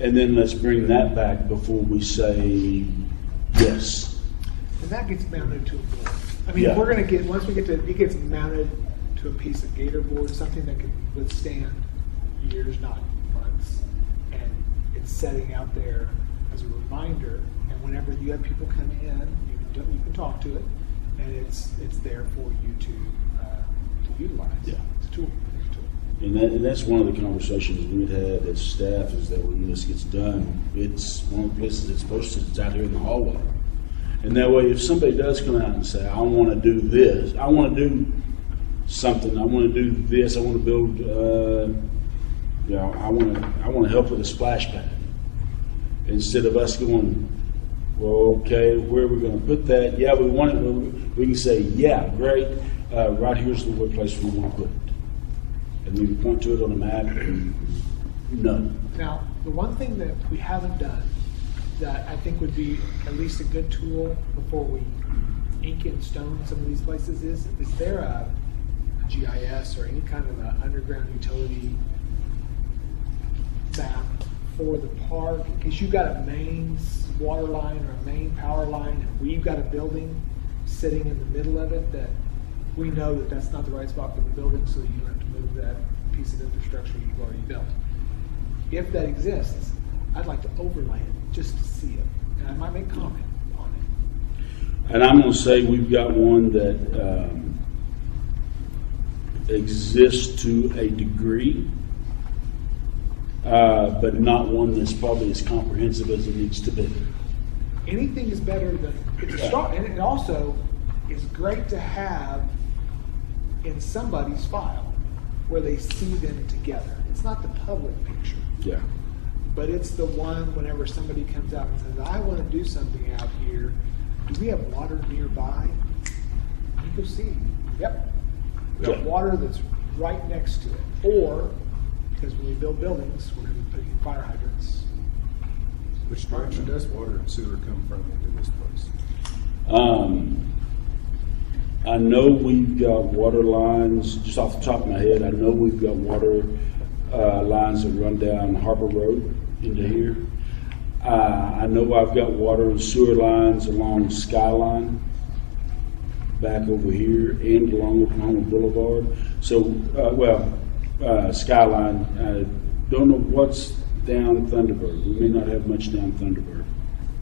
and then let's bring that back before we say yes. And that gets mounted to a board. I mean, Yeah. we're gonna get, once we get to, it gets mounted to a piece of gator board, something that can withstand years, not months. And it's setting out there as a reminder, and whenever you have people come in, you can talk to it, and it's there for you to utilize. Yeah. It's a tool. And that's one of the conversations we'd have as staff, is that when this gets done, it's one of the places it's posted, it's out here in the hallway. And that way, if somebody does come out and say, I want to do this, I want to do something, I want to do this, I want to build, I want to help with a splash pad. Instead of us going, well, okay, where are we going to put that? Yeah, we want it. We can say, yeah, great. Right here's the place we want to put it. And we can point to it on a map and no. Now, the one thing that we haven't done that I think would be at least a good tool before we ink in stone some of these places is there a GIS or any kind of an underground utility map for the park? In case you've got a main water line or a main power line and we've got a building sitting in the middle of it, that we know that that's not the right spot for the building, so you don't have to move that piece of infrastructure you've already built. If that exists, I'd like to overlay it just to see it, and I might make comment on it. And I'm going to say we've got one that exists to a degree, but not one that's probably as comprehensive as it needs to be. Anything is better than, it's a start, and it also is great to have in somebody's file where they see them together. It's not the public picture, Yeah. but it's the one whenever somebody comes out and says, I want to do something out here. Do we have water nearby? You go see. Yep. We have Yeah. water that's right next to it. Or, because when we build buildings, we're going to be putting in fire hydrants. Which direction does water and sewer come from into this place? I know we've got water lines, just off the top of my head, I know we've got water lines that run down Harbor Road into here. I know I've got water and sewer lines along Skyline back over here and along Oklahoma Boulevard. So, Skyline, I don't know what's down Thunderbird. We may not have much down Thunderbird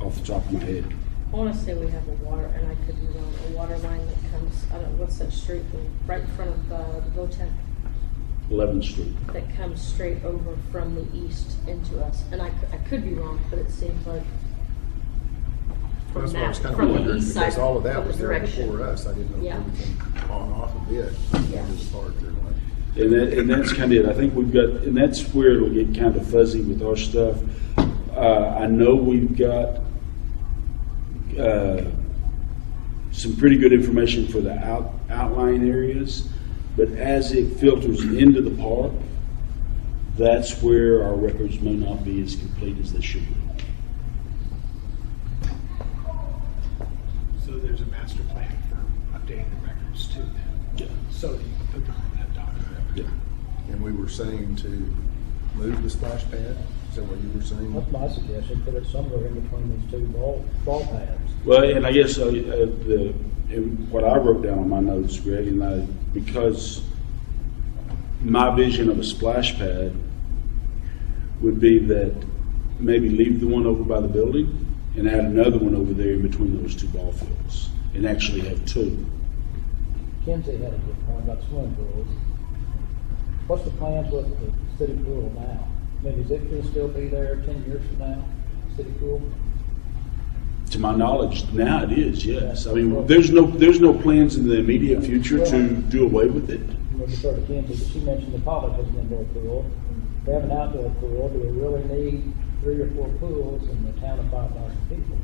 off the top of my head. I want to say we have a water, and I could be wrong, a water line that comes, I don't know, what's that street, right in front of the VOTEC, 11th Street. that comes straight over from the east into us. And I could be wrong, but it seems like That's what I was kind of from the wondering, east because side all of that of was the there direction. before us. I didn't know if Yeah. everything on off a bit Yeah. into the park or what. And that's kind of it. I think we've got, and that's where it'll get kind of fuzzy with our stuff. I know we've got some pretty good information for the outlying areas, but as it filters into the park, that's where our records may not be as complete as they should be. So there's a master plan for updating the records too then. Yeah. So that you can put them on that document. Yeah. And we were saying to move the splash pad Is that what you were saying? That's my suggestion, put it somewhere in between these two ball pads. Well, and I guess what I wrote down on my notes, Greg, because my vision of a splash pad would be that maybe leave the one over by the building and add another one over there in between those two ball fields, and actually have two. Kenzie had a good point about swimming pools. What's the plans with the city pool now? I mean, is it going to still be there 10 years from now, city pool? To my knowledge, now it is, yes. I mean, there's no plans in the immediate future to do away with it. We'll defer to Kenzie, but she mentioned the college has an indoor pool. They have an outdoor pool. Do we really need 3 or 4 pools in the town of 5,000 people?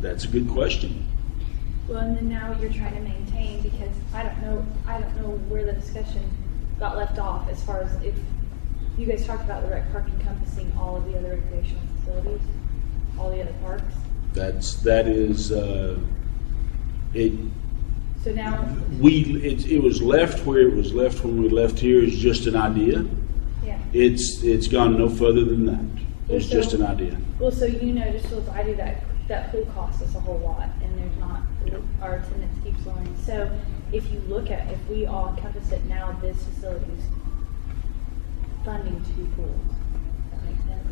That's a good question. Well, and then now you're trying to maintain, because I don't know where the discussion got left off as far as if you guys talked about the rec park encompassing all of the other recreational facilities, all the other parks. That is it. So now It was left where it was left when we left here is just an idea. yeah. It's gone no further than that. It's Well, just an idea. Well, so you know, just as I do that pool costs us a whole lot, and there's not, our attendance keeps going. So if you look at, if we all encompass it now, this facility's funding 2 pools. That makes sense.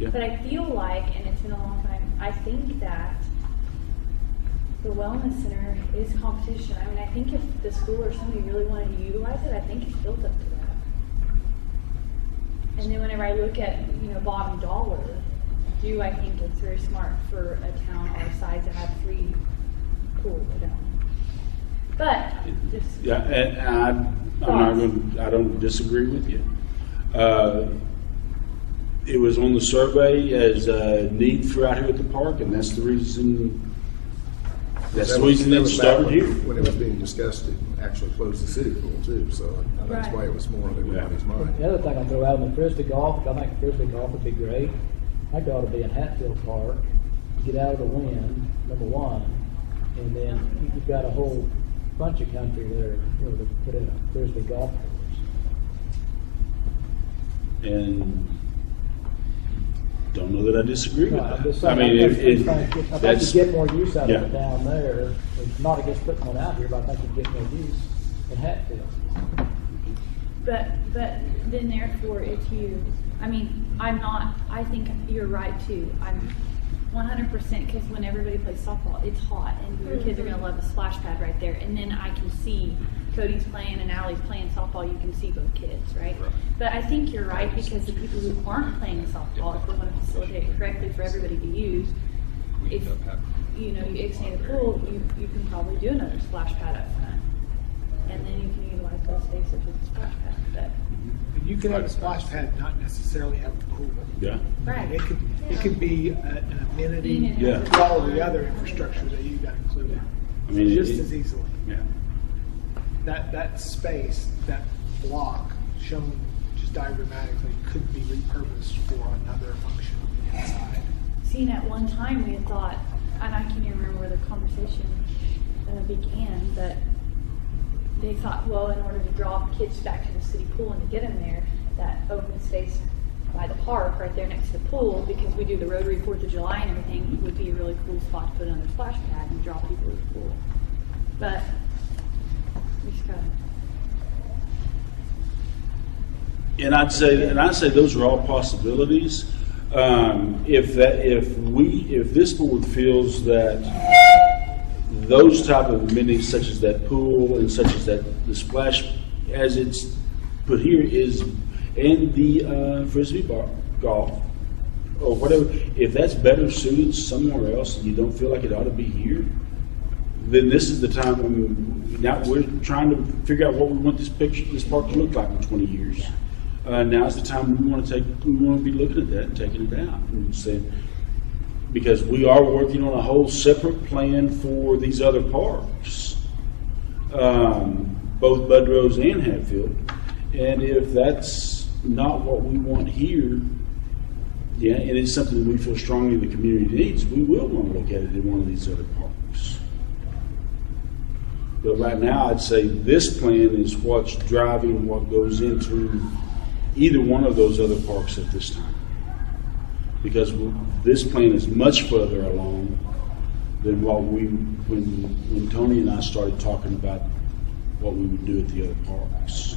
Yeah. But I feel like, and it's been a long time, I think that the wellness center is competition. I mean, I think if the school or somebody really wanted to utilize it, I think it's built up to that. And then whenever I look at, bottom dollar, I think it's very smart for a town our size to have 3 pools down. But just Yeah, and I don't disagree with you. It was on the survey as a need for out here at the park, and that's the reason. That's the reason that it was started back here. when it was being discussed, it actually closed the city pool too, so that's Right. why it was more on everybody's mind. The other thing I throw out in the frisbee golf, I think frisbee golf would be great. I think it ought to be in Hatfield Park, get out of the wind, number one, and then you've got a whole bunch of country there, to put in a frisbee golf course. And don't know that I disagree with No, I'm that. just I saying, mean, I think that's you get more use out of yeah. it down there. It's not against putting one out here, but I think you get more use in Hatfield. But then therefore, if you, I think you're right too. I'm 100%, because when everybody plays softball, it's hot, and your kids are gonna love the splash pad right there. And then I can see Cody's playing and Allie's playing softball, you can see both kids, right? But I think you're right, because the people who aren't playing softball, if we wanna facilitate it correctly for everybody to use, if, you extend the pool, you can probably do another splash pad up front. And then you can utilize those spaces with the splash pad, but. You can have a splash pad, not necessarily have a pool. Yeah. Right. It could be an amenity Yeah. with all the other infrastructure that you've got included. I mean, Just it- as easily. Yeah. That space, that block shown just diagrammatically could be repurposed for another function inside. Seen at one time, we had thought, and I can't even remember where the conversation began, but they thought, well, in order to draw kids back to the city pool and to get them there, that open space by the park, right there next to the pool, because we do the Rotary 4th of July and everything, would be a really cool spot to put another splash pad and draw people to the pool. But we just gotta. And I'd say those are all possibilities. If this board feels that those type of amenities, such as that pool and such as the splash, as it's put here, is, and the frisbee golf or whatever, if that's better suited somewhere else and you don't feel like it ought to be here, then this is the time. Now we're trying to figure out what we want this park to look like in 20 years. Now's the time we want to be looking at that and taking it out and saying, because we are working on a whole separate plan for these other parks, both Budrose and Hatfield. And if that's not what we want here, yeah, and it's something that we feel strongly the community needs, we will want to look at it in one of these other parks. But right now, I'd say this plan is what's driving what goes into either one of those other parks at this time. Because this plan is much further along than when Tony and I started talking about what we would do at the other parks.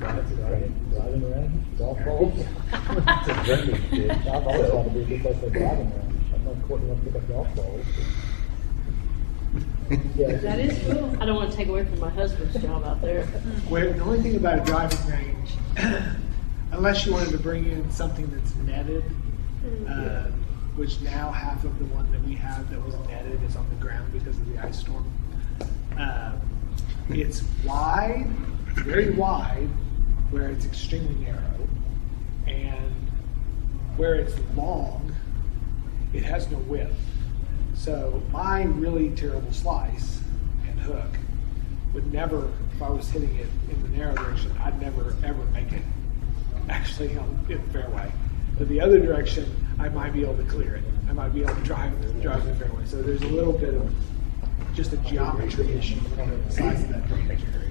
Driving range, golf balls. It's a drainage ditch. I've always thought it'd be a good place for a driving range. I know Courtney wants to pick up golf balls. Yeah. That is cool. I don't wanna take away from my husband's job out there. Where, the only thing about a driving range, unless you wanted to bring in something that's netted, which now half of the one that we have that was netted is on the ground because of the ice storm. It's wide, very wide, where it's extremely narrow, and where it's long, it has no width. So my really terrible slice and hook would never, if I was hitting it in the narrow direction, I'd never ever make it actually in the fairway. But the other direction, I might be able to clear it. I might be able to drive the fairway. So there's a little bit of just a geometry issue on the size of that drainage area.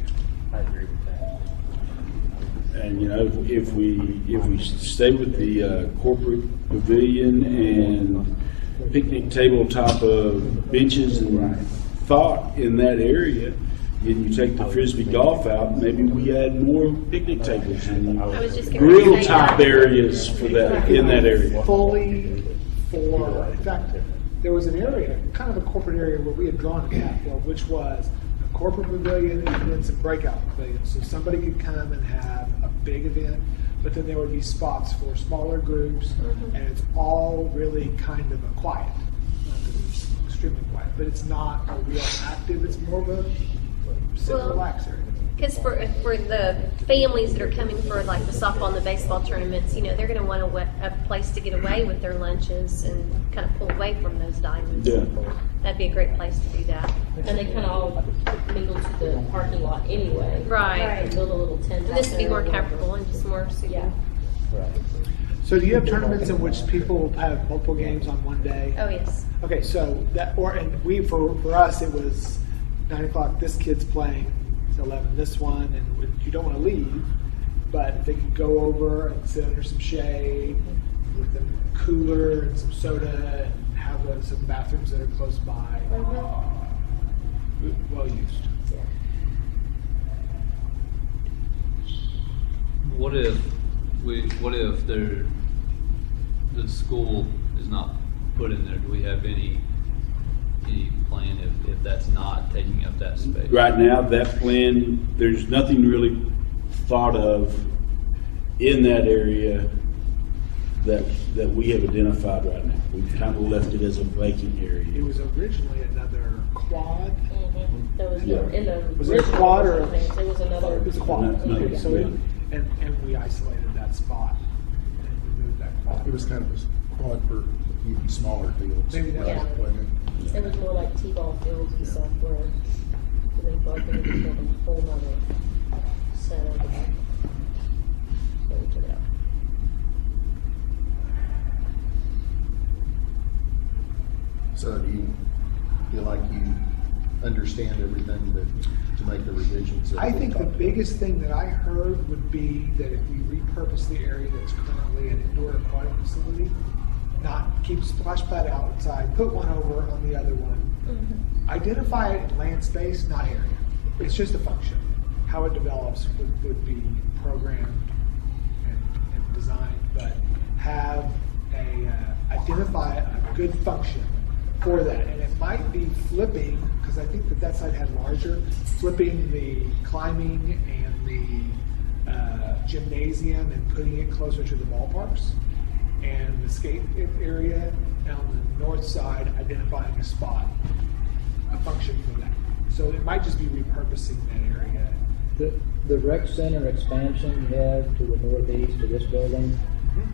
I agree with that. And you know, if we stay with the corporate pavilion and picnic table top of benches and thought in that area, and you take the frisbee golf out, maybe we add more picnic tables and I was just gonna grill say top that. areas for that, in that area. Fully for, in fact, there was an area, kind of a corporate area where we had drawn a cat field, which was a corporate pavilion and then some breakout pavilions. So somebody could come and have a big event, but then there would be spots for smaller groups, and it's all really kind of a quiet. Not that it's extremely quiet, but it's not a real active, it's more of a sit and Well, relax area. Because for the families that are coming for like the softball and the baseball tournaments, you know, they're going to want a place to get away with their lunches and kind of pull away from those diamonds. Yeah. That'd be a great place to do that. And they kinda all mingle to the parking lot anyway. Right. And build a little tent And out this would be there more or whatever. comfortable and just more suited. Yeah. So do you have tournaments in which people have multiple games on one day? Oh, yes. Okay, so that, and we, for us, it was 9 o'clock, this kid's playing, it's 11, this one, and you don't want to leave, but if they could go over and sit under some shade with a cooler and some soda and have some bathrooms that are close by, well used. What if the school is not put in there? Do we have any plan if that's not taking up that space? Right now, that plan, there's nothing really thought of in that area that we have identified right now. We've kind of left it as a vacant It area. was originally another quad. There was Yeah. in the Was it a original quad or? things, there was another. It was a quad. No, Okay, so, yeah. and we isolated that spot and removed that quad. It was kind of a quad for even smaller fields. Maybe that's Yeah. wasn't it? It was more like T-ball fields and stuff where they felt like they needed to build a whole nother set of them. So we took it out. So do you feel like you understand everything to make the revisions? that I we think the talked about? biggest thing that I heard would be that if we repurpose the area that's currently an indoor aquatic facility, not keep splash pad outside, put one over on the other one. Identify it in land space, not area. It's just a function. How it develops would be programmed and designed, but have identify a good function for that. And it might be flipping, because I think that side had larger, flipping the climbing and the gymnasium and putting it closer to the ballparks, and the skate area on the north side, identifying a spot, a function for that. So it might just be repurposing that area. The rec center expansion you have to the northeast of this building,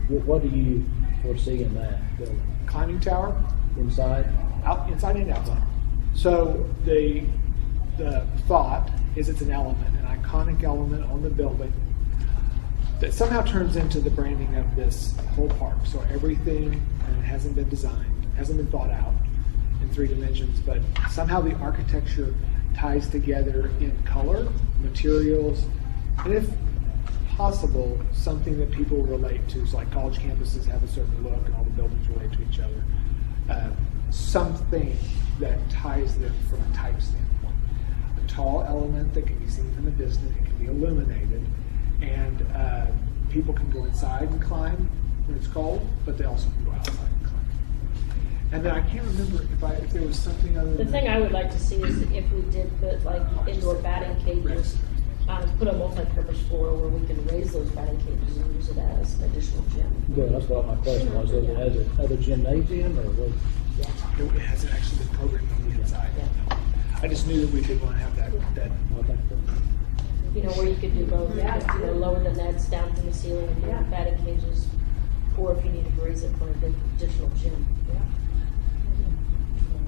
what do you foresee in that building? Climbing tower, Inside? inside and outside. So the thought is it's an element, an iconic element on the building that somehow turns into the branding of this whole park. So everything hasn't been designed, hasn't been thought out in 3 dimensions, but somehow the architecture ties together in color materials, and if possible, something that people relate to. So like college campuses have a certain look and all the buildings relate to each other. Something that ties them from a type standpoint. A tall element that can be seen from a distance, it can be illuminated, and people can go inside and climb when it's cold, but they also can go outside and climb. And then I can't remember if there was something other The than thing I would like to see is if we did put like indoor batting cages, put a multi-purpose floor where we can raise those batting cages and use it as an additional gym. Yeah, that's what my question was, is it as a gymnasium or what? it hasn't actually been programmed on the inside. I just knew that we did want to have that. I think that- You know, where you could do both, you know, lower the nets down to the ceiling and do batting cages, or if you needed to raise it for an additional gym.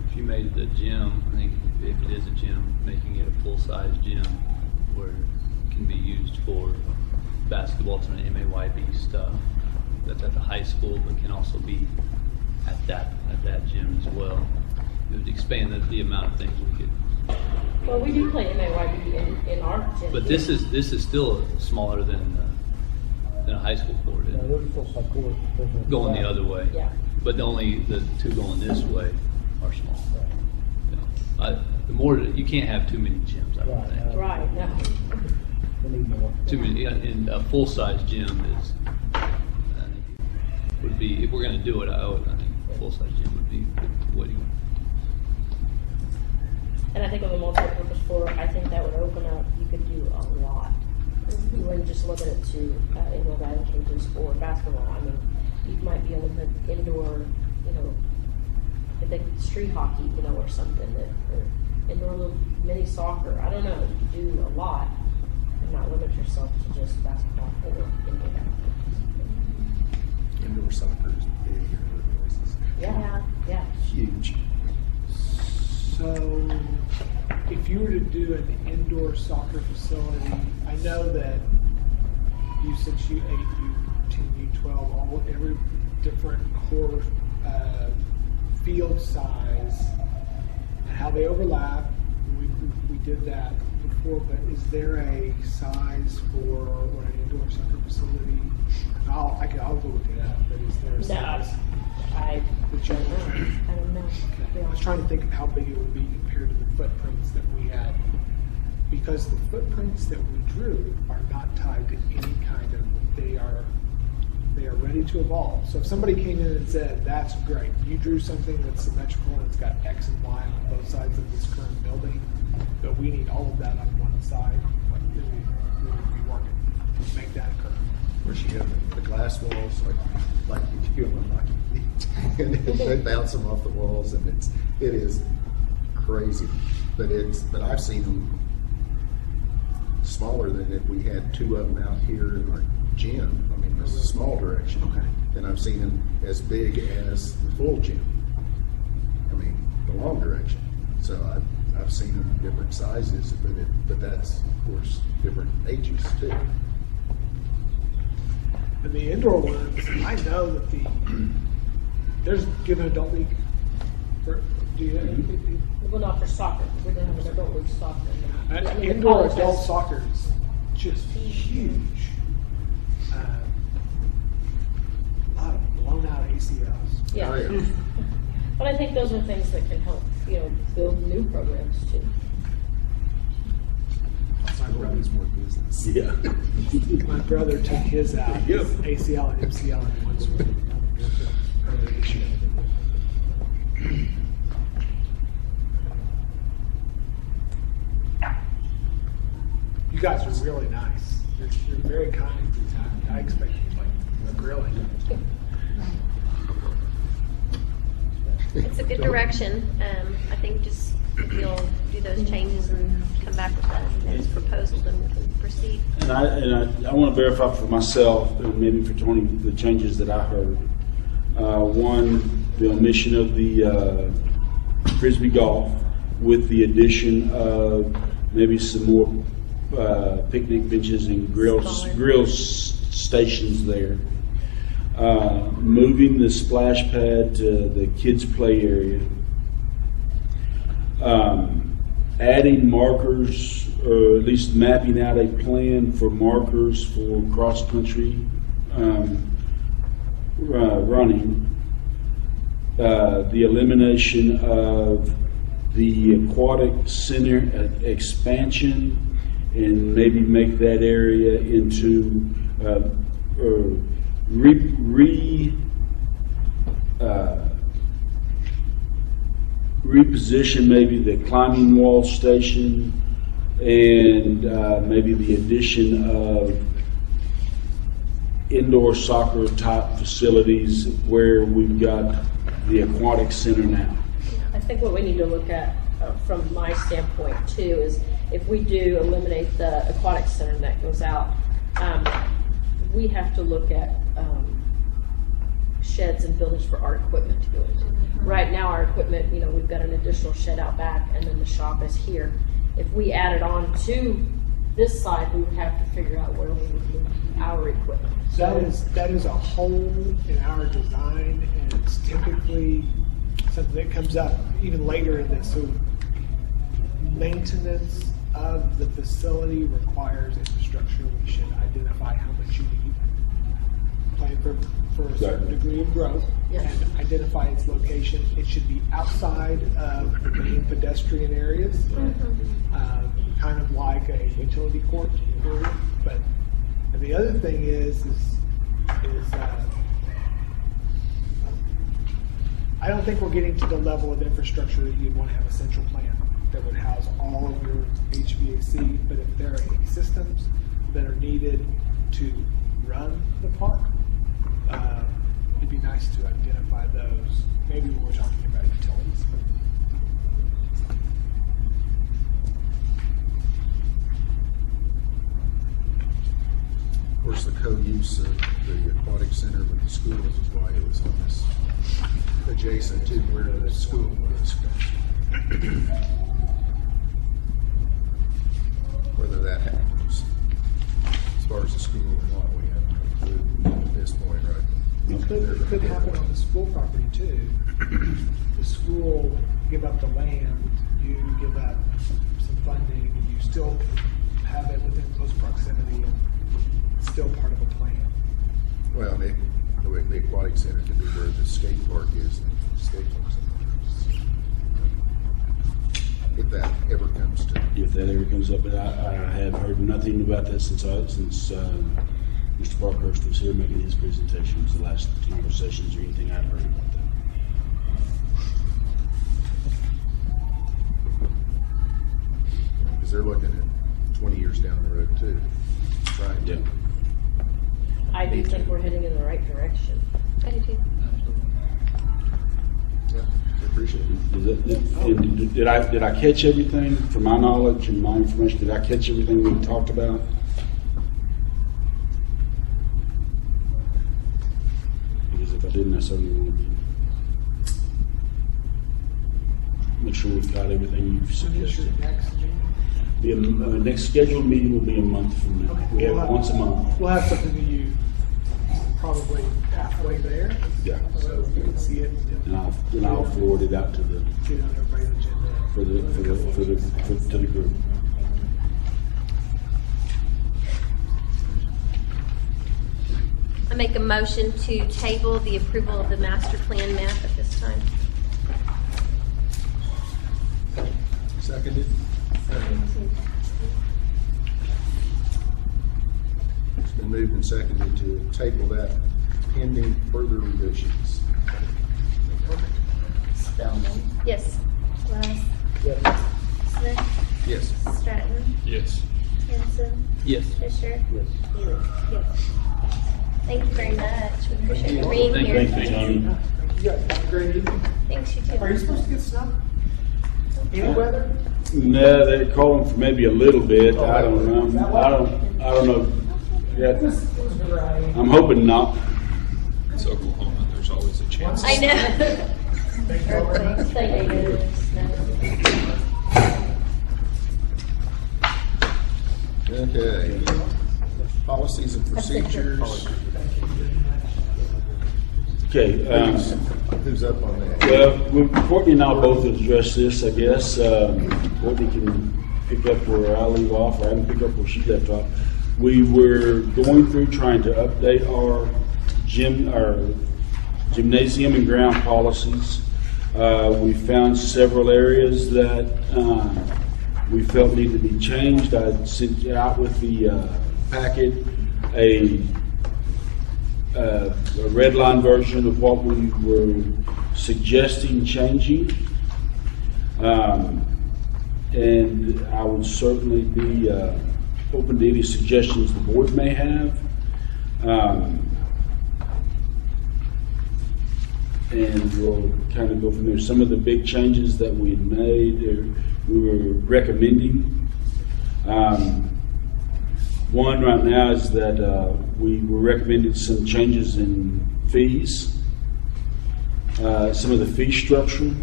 If you made the gym, I think if it is a gym, making it a full-size gym where it can be used for basketball to an MAYB stuff that's at the high school, but can also be at that gym as well. It would expand the amount of things we could. Well, we do play MAYB in our gym. But this is still smaller than a high school court. Yeah, there's a full side court. Going the other way. Yeah. But only the two going this way are small. You know, the more you can't have too many gyms. I don't Right, think. Right, no. We need more. Too many. In a full size gym is would be, if we're going to do it. I think a full size gym would be the way to go. And I think with a multi-purpose floor, I think that would open up, you could do a lot. You wouldn't just limit it to indoor batting cages or basketball. I mean, you might be able to indoor, you know, if they street hockey, you know, or something that, or indoor little mini soccer. I don't know. You could do a lot and not limit yourself to just basketball or indoor batting cages. Indoor soccer is big in other places. Yeah. Huge. So, if you were to do an indoor soccer facility, I know that you said U8, U10, U12, every different core field size and how they overlap. We did that before, but is there a size for an indoor soccer facility? I'll go look it up, but is there a No, size? I that you don't know. Okay. I was trying to think of how big it would be compared to the footprints that we had, because the footprints that we drew are not tied to any kind of, they are ready to evolve. So if somebody came in and said, that's great, you drew something that's symmetrical and it's got X and Y on both sides of this current building, but we need all of that on one side, then we would be working to make that occur. Where you have the glass walls like you do on hockey feet, and they bounce them off the walls, and it is crazy. But I've seen them smaller than if we had two of them out here in our gym. I mean, this is a small direction. Okay. And I've seen them as big as the full gym. I mean, the long direction. So I've seen them different sizes, but that's of course different ages too. And the indoor ones, I know that there's given adult league. Do you? Well, not for soccer. We don't have an adult league soccer. I mean, the Indoor college adult has- soccer is just huge. A lot of blown out ACLs. Yeah. Oh, yeah. But I think those are things that can help, you know, build new programs too. My brother's more business. Yeah. My brother took his out, his ACL and MCL in one swim earlier this year. You guys are really nice. You're very kind. I expect you like grilling. It's a good direction. I think just if you'll do those changes and come back with that as proposal, then we can proceed. And I want to verify for myself, and maybe for Tony, the changes that I heard. One, the omission of the Frisbee golf with the addition of maybe some more picnic benches and grill stations there. Moving the splash pad to the kids' play area. adding markers, or at least mapping out a plan for markers for cross-country running. The elimination of the aquatic center expansion, and maybe make that area into reposition maybe the climbing wall station, and maybe the addition of indoor soccer type facilities where we've got the aquatic center now. I think what we need to look at, from my standpoint too, is if we do eliminate the aquatic center that goes out, we have to look at sheds and buildings for our equipment to go into. Right now, our equipment, you know, we've got an additional shed out back, and then the shop is here. If we added on to this side, we would have to figure out where we would move our equipment. That is a hole in our design, and it's typically something that comes up even later in this. So maintenance of the facility requires infrastructure. We should identify how much you need, plan for a certain degree of growth, Yes. and identify its location. It should be outside of the main pedestrian areas, kind of like a utility court area. But and the other thing is I don't think we're getting to the level of infrastructure that you'd want to have a central plant that would house all of your HVAC, but if there are any systems that are needed to run the park, it'd be nice to identify those, maybe when we're talking about utilities. Of course, the co-use of the aquatic center with the schools is why it was on this adjacent to where the school was. Whether that happens, as far as the school and what we have to include at this point, right? It could happen on the school property too. The school give up the land, you give up some funding, and you still have it within close proximity, and it's still part of a plan. Well, the aquatic center could be where the skate park is, and skate parks. If that ever comes to. If that ever comes up, but I have heard nothing about that since Mr. Parkhurst was here making his presentations, the last conversations or anything I've heard about that. Because they're looking at 20 years down the road too, right? Yeah. I do think we're heading in the right direction. I do too. Yeah, I appreciate it. Did I catch everything from my knowledge and my information? Did I catch everything we talked about? Because if I didn't, I certainly want to make sure we've got everything you've suggested. Next scheduled meeting will be a month from now. Okay. We have it once a month. We'll have something to you probably halfway there. Yeah. So you can see it. And I'll forward it out to the Get on everybody's agenda. to the group. I make a motion to table the approval of the master plan map at this time. Seconded? It's been moved and seconded to table that pending further revisions. Spellman, Yes. West, Yes. Smith, Yes. Stratton, Yes. Henson, Yes. Fisher, Yes. Healy. Yes. Thank you very much. We appreciate you you. being Thank here. you. Thank you, Tony. You guys have a great evening. Thanks, you too. Are you supposed to get snow? Any weather? No, they're calling for maybe a little bit. I don't know. I don't know. Yeah, I'm hoping not. It's Oklahoma. There's always a chance. I know. Earthquakes, tornadoes, snow. Okay. Policies and procedures. Okay. Who's up on that? Well, Courtney and I both addressed this, I guess. Courtney can pick up where I leave off, or I can pick up where she left off. We were going through trying to update our gymnasium and ground policies. We found several areas that we felt needed to be changed. I sent out with the packet a red line version of what we were suggesting changing. And I would certainly be open to any suggestions the board may have. And we'll kind of go from there. Some of the big changes that we had made, we were recommending. One right now is that we were recommending some changes in fees, some of the fee structure,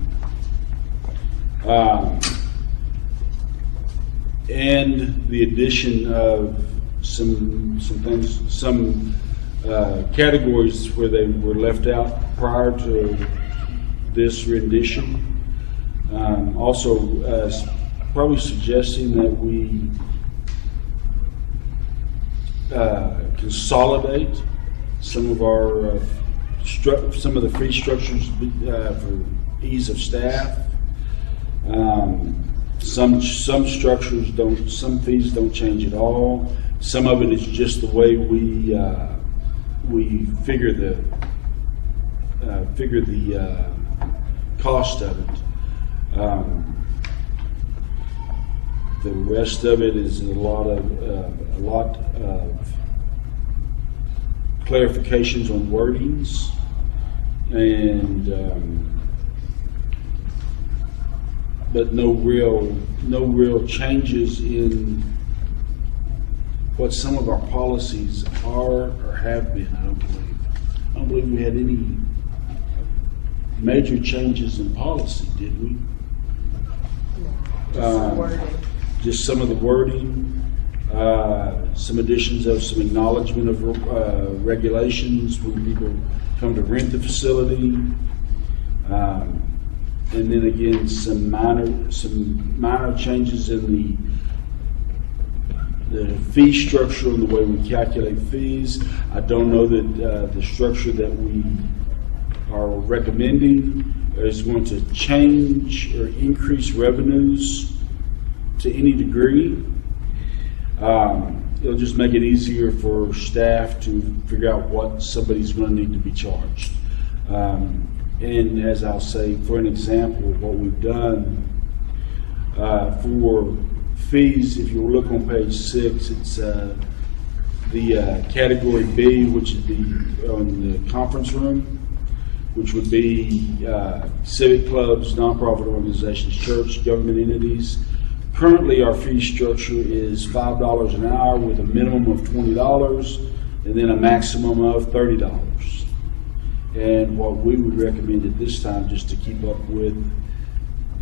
and the addition of some things, some categories where they were left out prior to this rendition. Also, probably suggesting that we consolidate some of our some of the fee structures for ease of staff. Some structures don't, some fees don't change at all. Some of it is just the way we figure the cost of it. The rest of it is a lot of clarifications on wordings, and but no real changes in what some of our policies are or have been. I don't believe we had any major changes in policy, did we? Just some of the wording, some additions of some acknowledgement of regulations when people come to rent the facility, and then again some minor changes in the fee structure and the way we calculate fees. I don't know that the structure that we are recommending is going to change or increase revenues to any degree. It'll just make it easier for staff to figure out what somebody's going to need to be charged. And as I'll say, for an example, what we've done for fees, if you look on page 6, it's the category B, which is on the conference room, which would be civic clubs, nonprofit organizations, church, government entities. Currently, our fee structure is $5 an hour with a minimum of $20 and then a maximum of $30. And what we would recommend at this time, just to keep up with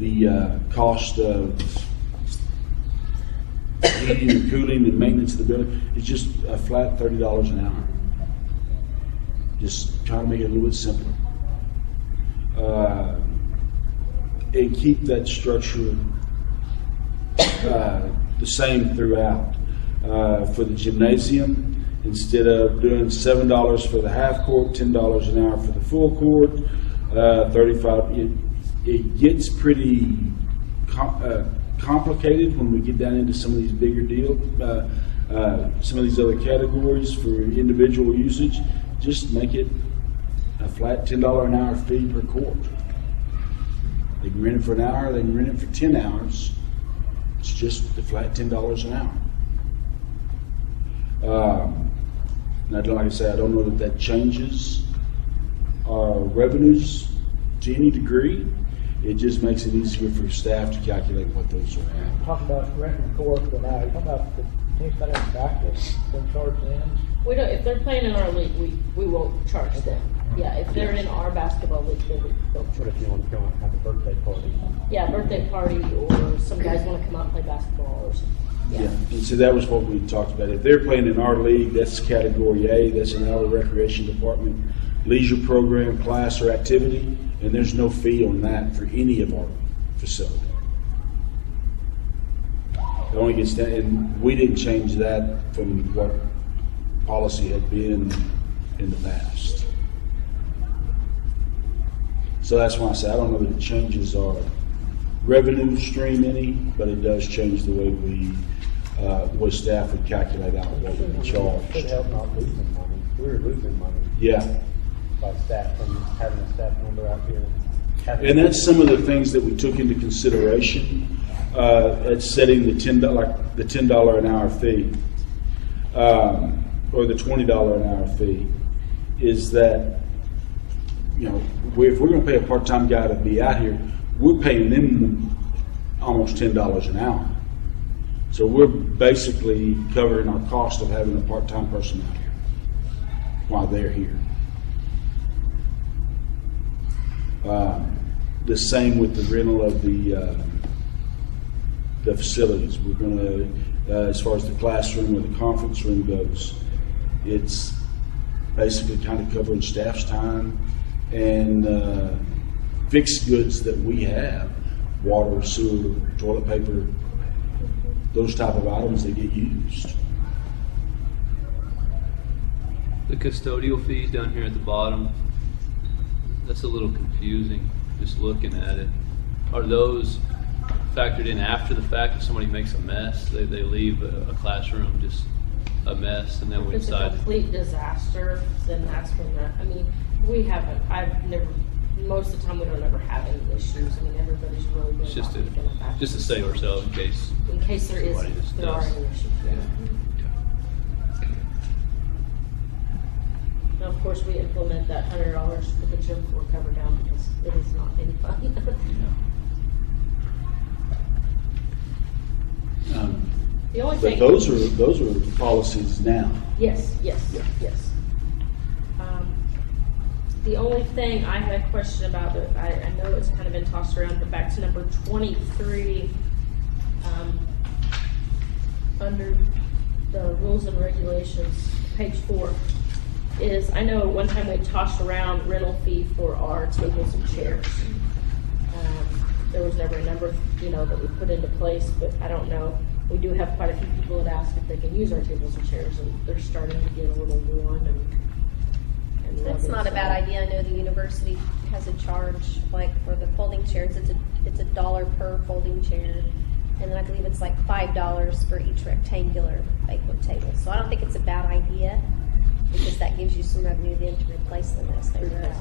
the cost of heating and cooling and maintenance of the building, is just a flat $30 an hour. Just trying to make it a little bit simpler. And keep that structure the same throughout. For the gymnasium, instead of doing $7 for the half court, $10 an hour for the full court, $35. It gets pretty complicated when we get down into some of these bigger deals, some of these other categories for individual usage. Just make it a flat $10 an hour fee per court. They can rent it for an hour, they can rent it for 10 hours. It's just the flat $10 an hour. And like I say, I don't know that changes our revenues to any degree. It just makes it easier for staff to calculate what those are at. Talk about renting the court for now. You talk about the teams that have practice, don't charge them. We don't, if they're playing in our league, we won't charge them. Yeah, if they're in our basketball league, then we don't What charge if you want to go and have a birthday party? Yeah, birthday party, or some guys wanna come out and play basketball or something. Yeah, and so that was what we talked about. If they're playing in our league, that's category A, that's in our recreation department. leisure program, class, or activity, and there's no fee on that for any of our facility. It only gets that, and we didn't change that from what policy had been in the past. So that's why I say I don't know that it changes our revenue stream any, but it does change the way we, what staff would calculate out what would be Could charged. help not losing money. We were losing money Yeah. by staff from having a staff member out here. And that's some of the things that we took into consideration at setting the $10 an hour fee, or the $20 an hour fee, is that, you know, if we're going to pay a part-time guy to be out here, we're paying them almost $10 an hour. So we're basically covering our cost of having a part-time person out here while they're here. The same with the rental of the facilities. We're going to, as far as the classroom or the conference room goes, it's basically kind of covering staff's time and fixed goods that we have, water, sewer, toilet paper, those type of items that get used. The custodial fees down here at the bottom, that's a little confusing, just looking at it. Are those factored in after the fact if somebody makes a mess? They leave a classroom just a mess and then we If it's a decide. complete disaster, then that's when I've never, most of the time we don't ever have any issues. I mean, everybody's really good It's just about picking up after just to save ourselves in case. in case there is, somebody just there are does. any issues. Yeah. Now, of course, we implement that $100 for the gym floor cover down because it is not any fun. The only But thing. those are policies now. Yes, yes, Yeah. yes. The only thing I had a question about, but I know it's kind of been tossed around, but back to number 23, under the rules and regulations, page 4, is, I know at one time we tossed around rental fee for our tables and chairs. There was never a number, that we put into place, but I don't know. We do have quite a few people that ask if they can use our tables and chairs, and they're starting to get a little worn and That's rugged, not a so- bad idea. I know the university has a charge, like for the folding chairs, it's $1 per folding chair. And then I believe it's like $5 for each rectangular banquet table. So I don't think it's a bad idea, because that gives you some revenue then to replace them as they wear out.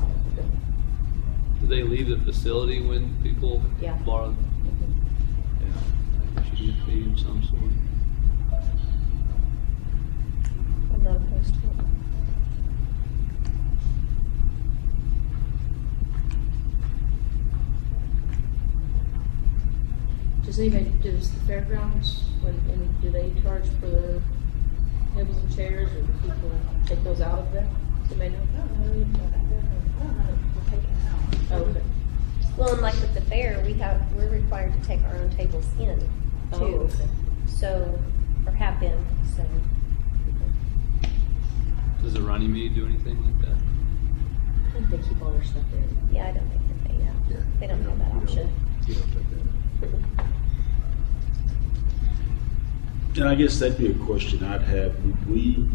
Do they leave the facility when people Yeah. borrow? Yeah, I think there should be a fee of some sort. I'm not opposed to it. Does the fairgrounds, do they charge for the tables and chairs, or do people take those out of there? Do they know? Oh, okay. Well, and like with the fair, we're required to take our own tables in Oh, too. okay. So, or have been, so. Does the Runnymede do anything like that? I think they keep all their stuff there. Yeah, I don't think that Yeah. they don't have that option. You don't take that. And I guess that'd be a question I'd have. Would we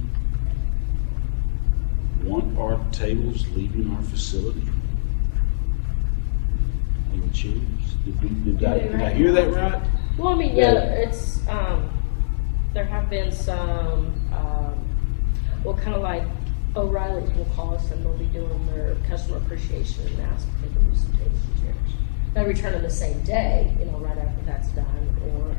want our tables leaving our facility? And the chairs? Did I hear that right? Well, I mean, yeah, it's, there have been some, kind of like O'Reilly's will call us and they'll be doing their customer appreciation and ask if they can use some tables and chairs. They return them the same day, right after that's done, or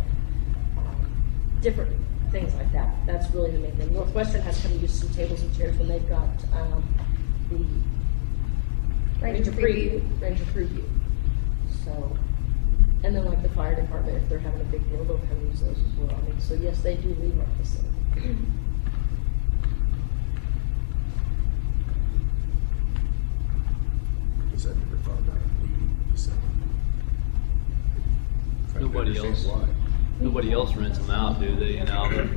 different things like that. That's really the main thing. Northwestern has come and used some tables and chairs when they've got the Ranger preview. Ranger preview. So, and then like the fire department, if they're having a big deal, they'll come use those as well. I mean, so yes, they do leave our facility. Because I never thought about leaving the facility. Trying to Nobody understand else. why. Nobody else rents them out, do they? In Alva,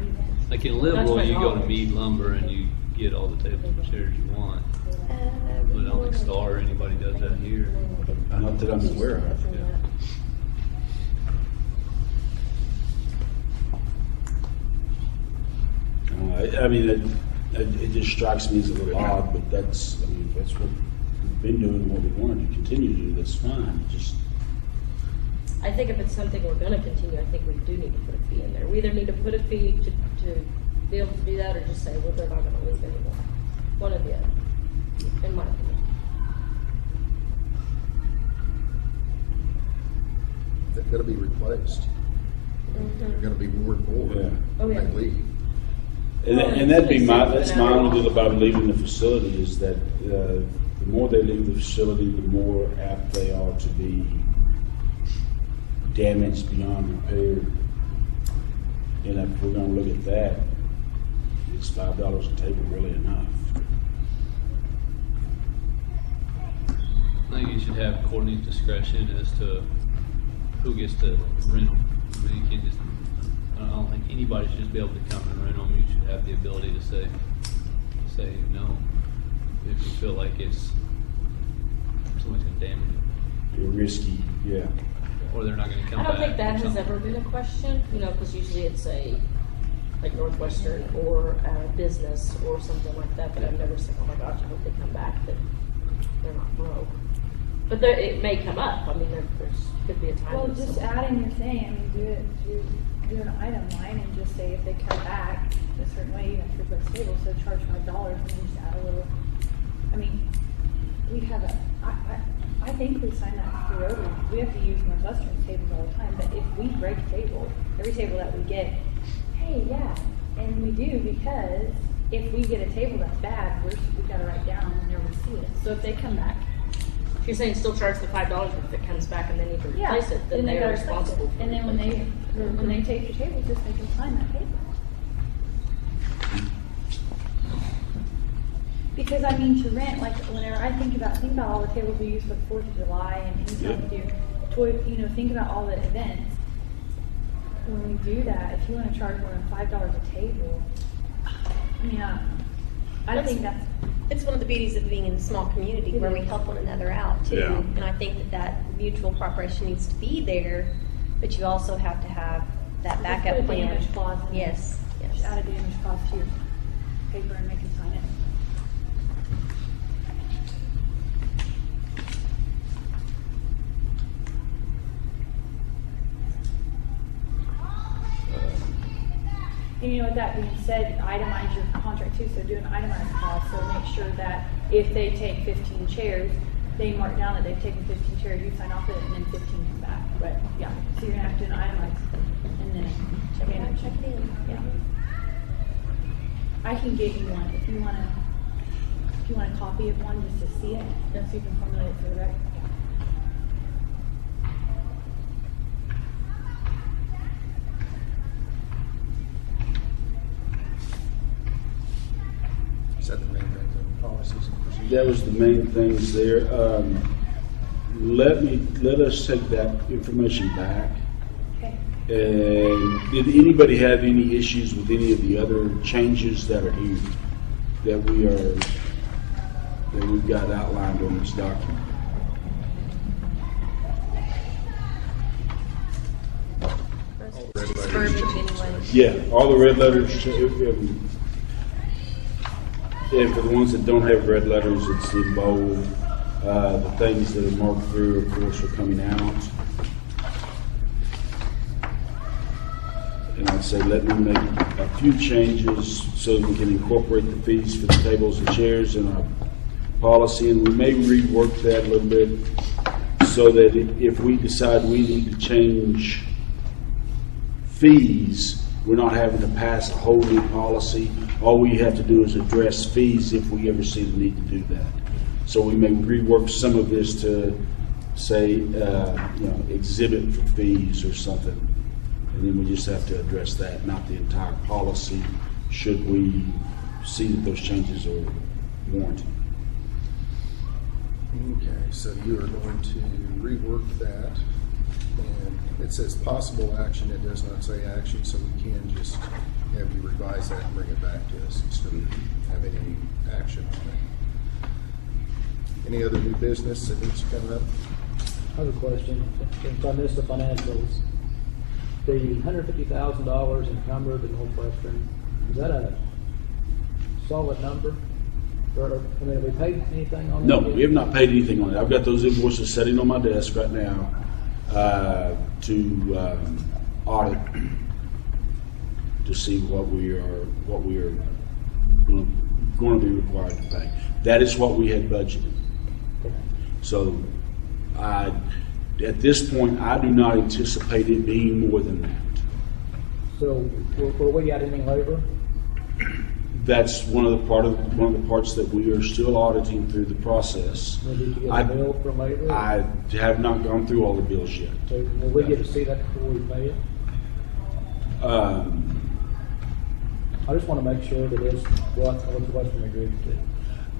like in Liberal, That's my you go to knowledge. Mead Lumber and you get all the tables and chairs you want. But I don't think Star or anybody does that here. Not that I'm aware of. I mean, it just strikes me as a little odd, but that's what we've been doing, and what we wanted to continue to do, that's fine, just. I think if it's something we're gonna continue, I think we do need to put a fee in there. We either need to put a fee to be able to do that, or just say, well, they're not gonna leave anymore. One or the other, in my opinion. They're gonna be replaced. They're gonna be more and more Yeah. Oh, yeah. when they leave. And that'd be that's my only deal about leaving the facility, is that the more they leave the facility, the more apt they are to be damaged beyond repair. And if we're gonna look at that, is $5 a table really enough? I think you should have Courtney's discretion as to who gets to rent them. I mean, you can't just, I don't think anybody should just be able to come and rent them. You should have the ability to say no, if you feel like it's, somebody's gonna damage it, You're risky, yeah. or they're not gonna come I back. don't think that or has something. ever been a question, because usually it's like Northwestern or business or something like that, but I've never said, oh my gosh, I hope they come back, that they're not broke. But it may come up, I mean, there's could be a time. Well, when just someone- add in your thing, I mean, do an item line and just say if they come back a certain way, you have to replace tables, so charge $5 and then just add a little. I mean, we have I think we sign that for Rotary. We have to use Northwestern's tables all the time, but if we break a table, every table that we get, hey, yeah, and we do, because if we get a table that's bad, we gotta write down whenever we see it. So if they come back, If you're saying still charge the $5, but if it comes back and they need to yeah, replace it, then they they are gotta replace it. responsible for And then when replacing it. they take your table, just make them sign that paper. Because I mean, to rent, like whenever I think about all the tables we use for the 4th of July and anytime we do think about all the events. When we do that, if you want to charge more than $5 a table, I mean, I think that's. It's one of the beauties of being in a small community where we help one another out too. Yeah. And I think that mutual cooperation needs to be there, but you also have to have that backup Just put a plan. damage clause in there. Yes, Just yes. add a damage clause to your paper and make them sign it. And you know, with that being said, itemize your contract too, so do an itemized clause, so make sure that if they take 15 chairs, they mark down that they've taken 15 chairs, you sign off it, and then 15 come back. But, yeah, so you're gonna have to do an itemized, and then Check it out, check it in. yeah. I can give you one, if you want a copy of one just to see it, so you can formulate it for the rec. Is that the main thing, the policies and procedures? That was the main things there. Let us take that information back. Okay. And did anybody have any issues with any of the other changes that are here, that we've got outlined on this document? Verbiage anyway. Yeah, all the red letters, and for the ones that don't have red letters, it's in bold. The things that are marked through, of course, are coming out. And I'd say let me make a few changes so we can incorporate the fees for the tables and chairs in our policy, and we may rework that a little bit so that if we decide we need to change fees, we're not having to pass a whole new policy. All we have to do is address fees if we ever see the need to do that. So we may rework some of this to say, exhibit for fees or something. And then we just have to address that, not the entire policy, should we see that those changes are warranted. Okay, so you are going to rework that, and it says possible action, it does not say action, so we can just have you revise that and bring it back to us instead of having any action on Any other new business that needs to come up? I have a question. Since I missed the financials, the $150,000 encumbered in Northwestern, is that a solid number? Or, I mean, have we paid anything on that? No, yet? we have not paid anything on it. I've got those invoices sitting on my desk right now to audit to see what we are going to be required to pay. That is what we had budgeted. So, at this point, I do not anticipate it being more than that. So, were we out any labor? That's one of the parts that we are still auditing through the process. Did you get a bill for labor? I have not gone through all the bills yet. So will we get to see that before we pay it? I just want to make sure that it's what Western agreed to.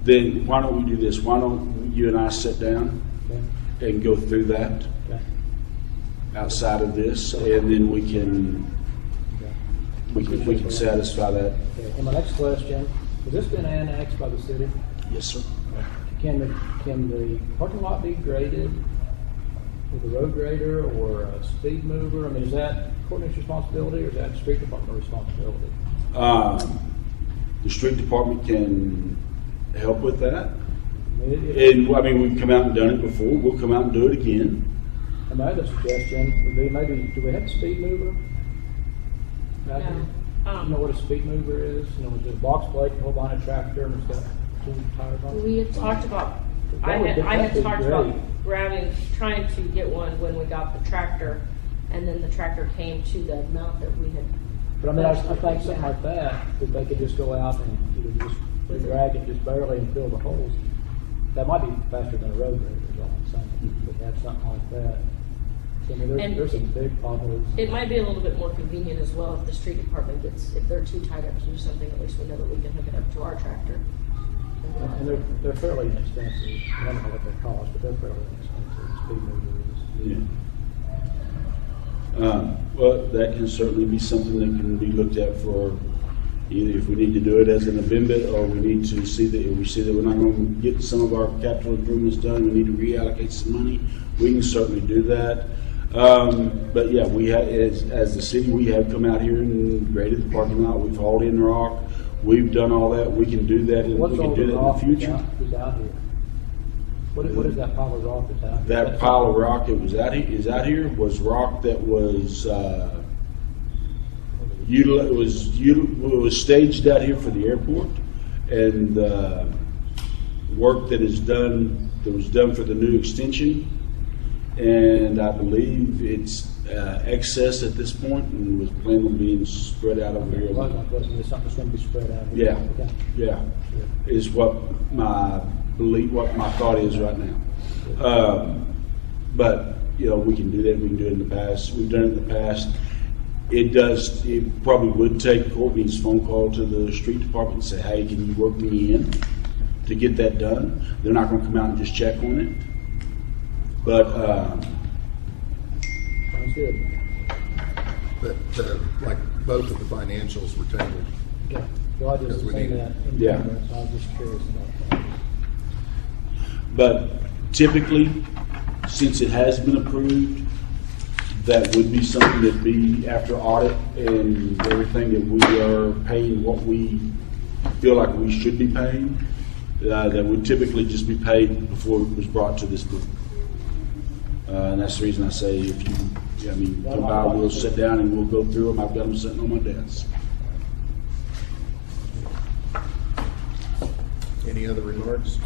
Then why don't we do this? Why don't you and I sit down Okay. and go through that Okay. outside of this, and then we can satisfy that. Okay. And my next question, has this been annexed by the city? Yes, sir. Can the parking lot be graded with a road grader or a speed mover? I mean, is that Courtney's responsibility or is that street department responsibility? The street department can help with that. I mean, We've come out and done it before. We'll come out and do it again. and my other suggestion would be maybe, do we have a speed mover? out here? You know what a speed mover is? You know, it's a box plate, hold on a tractor, and it's got two tires on it. We had talked about, I That would be- had that'd be talked about great. trying to get one when we got the tractor, and then the tractor came to the amount that we had. But I mean, I think something like that they could just go out and either just drag it just barely and fill the holes. That might be faster than a road grader, is all I'm saying. But have something like that. So, I mean, And there's some big potholes. It might be a little bit more convenient as well if the street department if they're too tied up to do something, at least we know that we can hook it up to our tractor. And they're fairly inexpensive. I don't know what they cost, but they're fairly inexpensive, speed movers. Yeah. Well, that can certainly be something that can be looked at for either if we need to do it as an amendment or we need to see that if we see that we're not going to get some of our capital improvements done, we need to reallocate some money. We can certainly do that. But yeah, we have, as the city, we have come out here and graded the parking lot. We've hauled in rock. We've done all that. We can do that, and What's we can all do the that in the rock future. that's out here? What is that pile of rock that's out here? That pile of rock that was out here was rock that was it was staged out here for the airport, and work that was done for the new extension, and I believe it's excess at this point, and was planned on being spread out over here. Well, my question is something that's going to be spread out here. Yeah, Okay. yeah, is what my thought is right now. But you know, we can do that. We can do it in the past. We've done it in the past. It probably would take Courtney's phone call to the street department and say, hey, can you work me in to get that done? They're not going to come out and just check on it. But Sounds good. But, like, both of the financials were tabled. Okay. Well, I Because just we seen need that it. in Yeah. there, so I was just curious about that. But typically, since it has been approved, that would be something that'd be after audit and everything, that we are paying what we feel like we should be paying. That would typically just be paid before it was brought to this board. And that's the reason I say if you, come by, we'll sit down and we'll go through them. I've got them sitting on my desk. Any other remarks?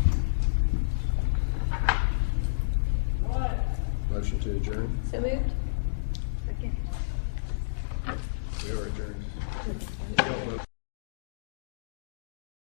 Motion to adjourn. So moved? Second.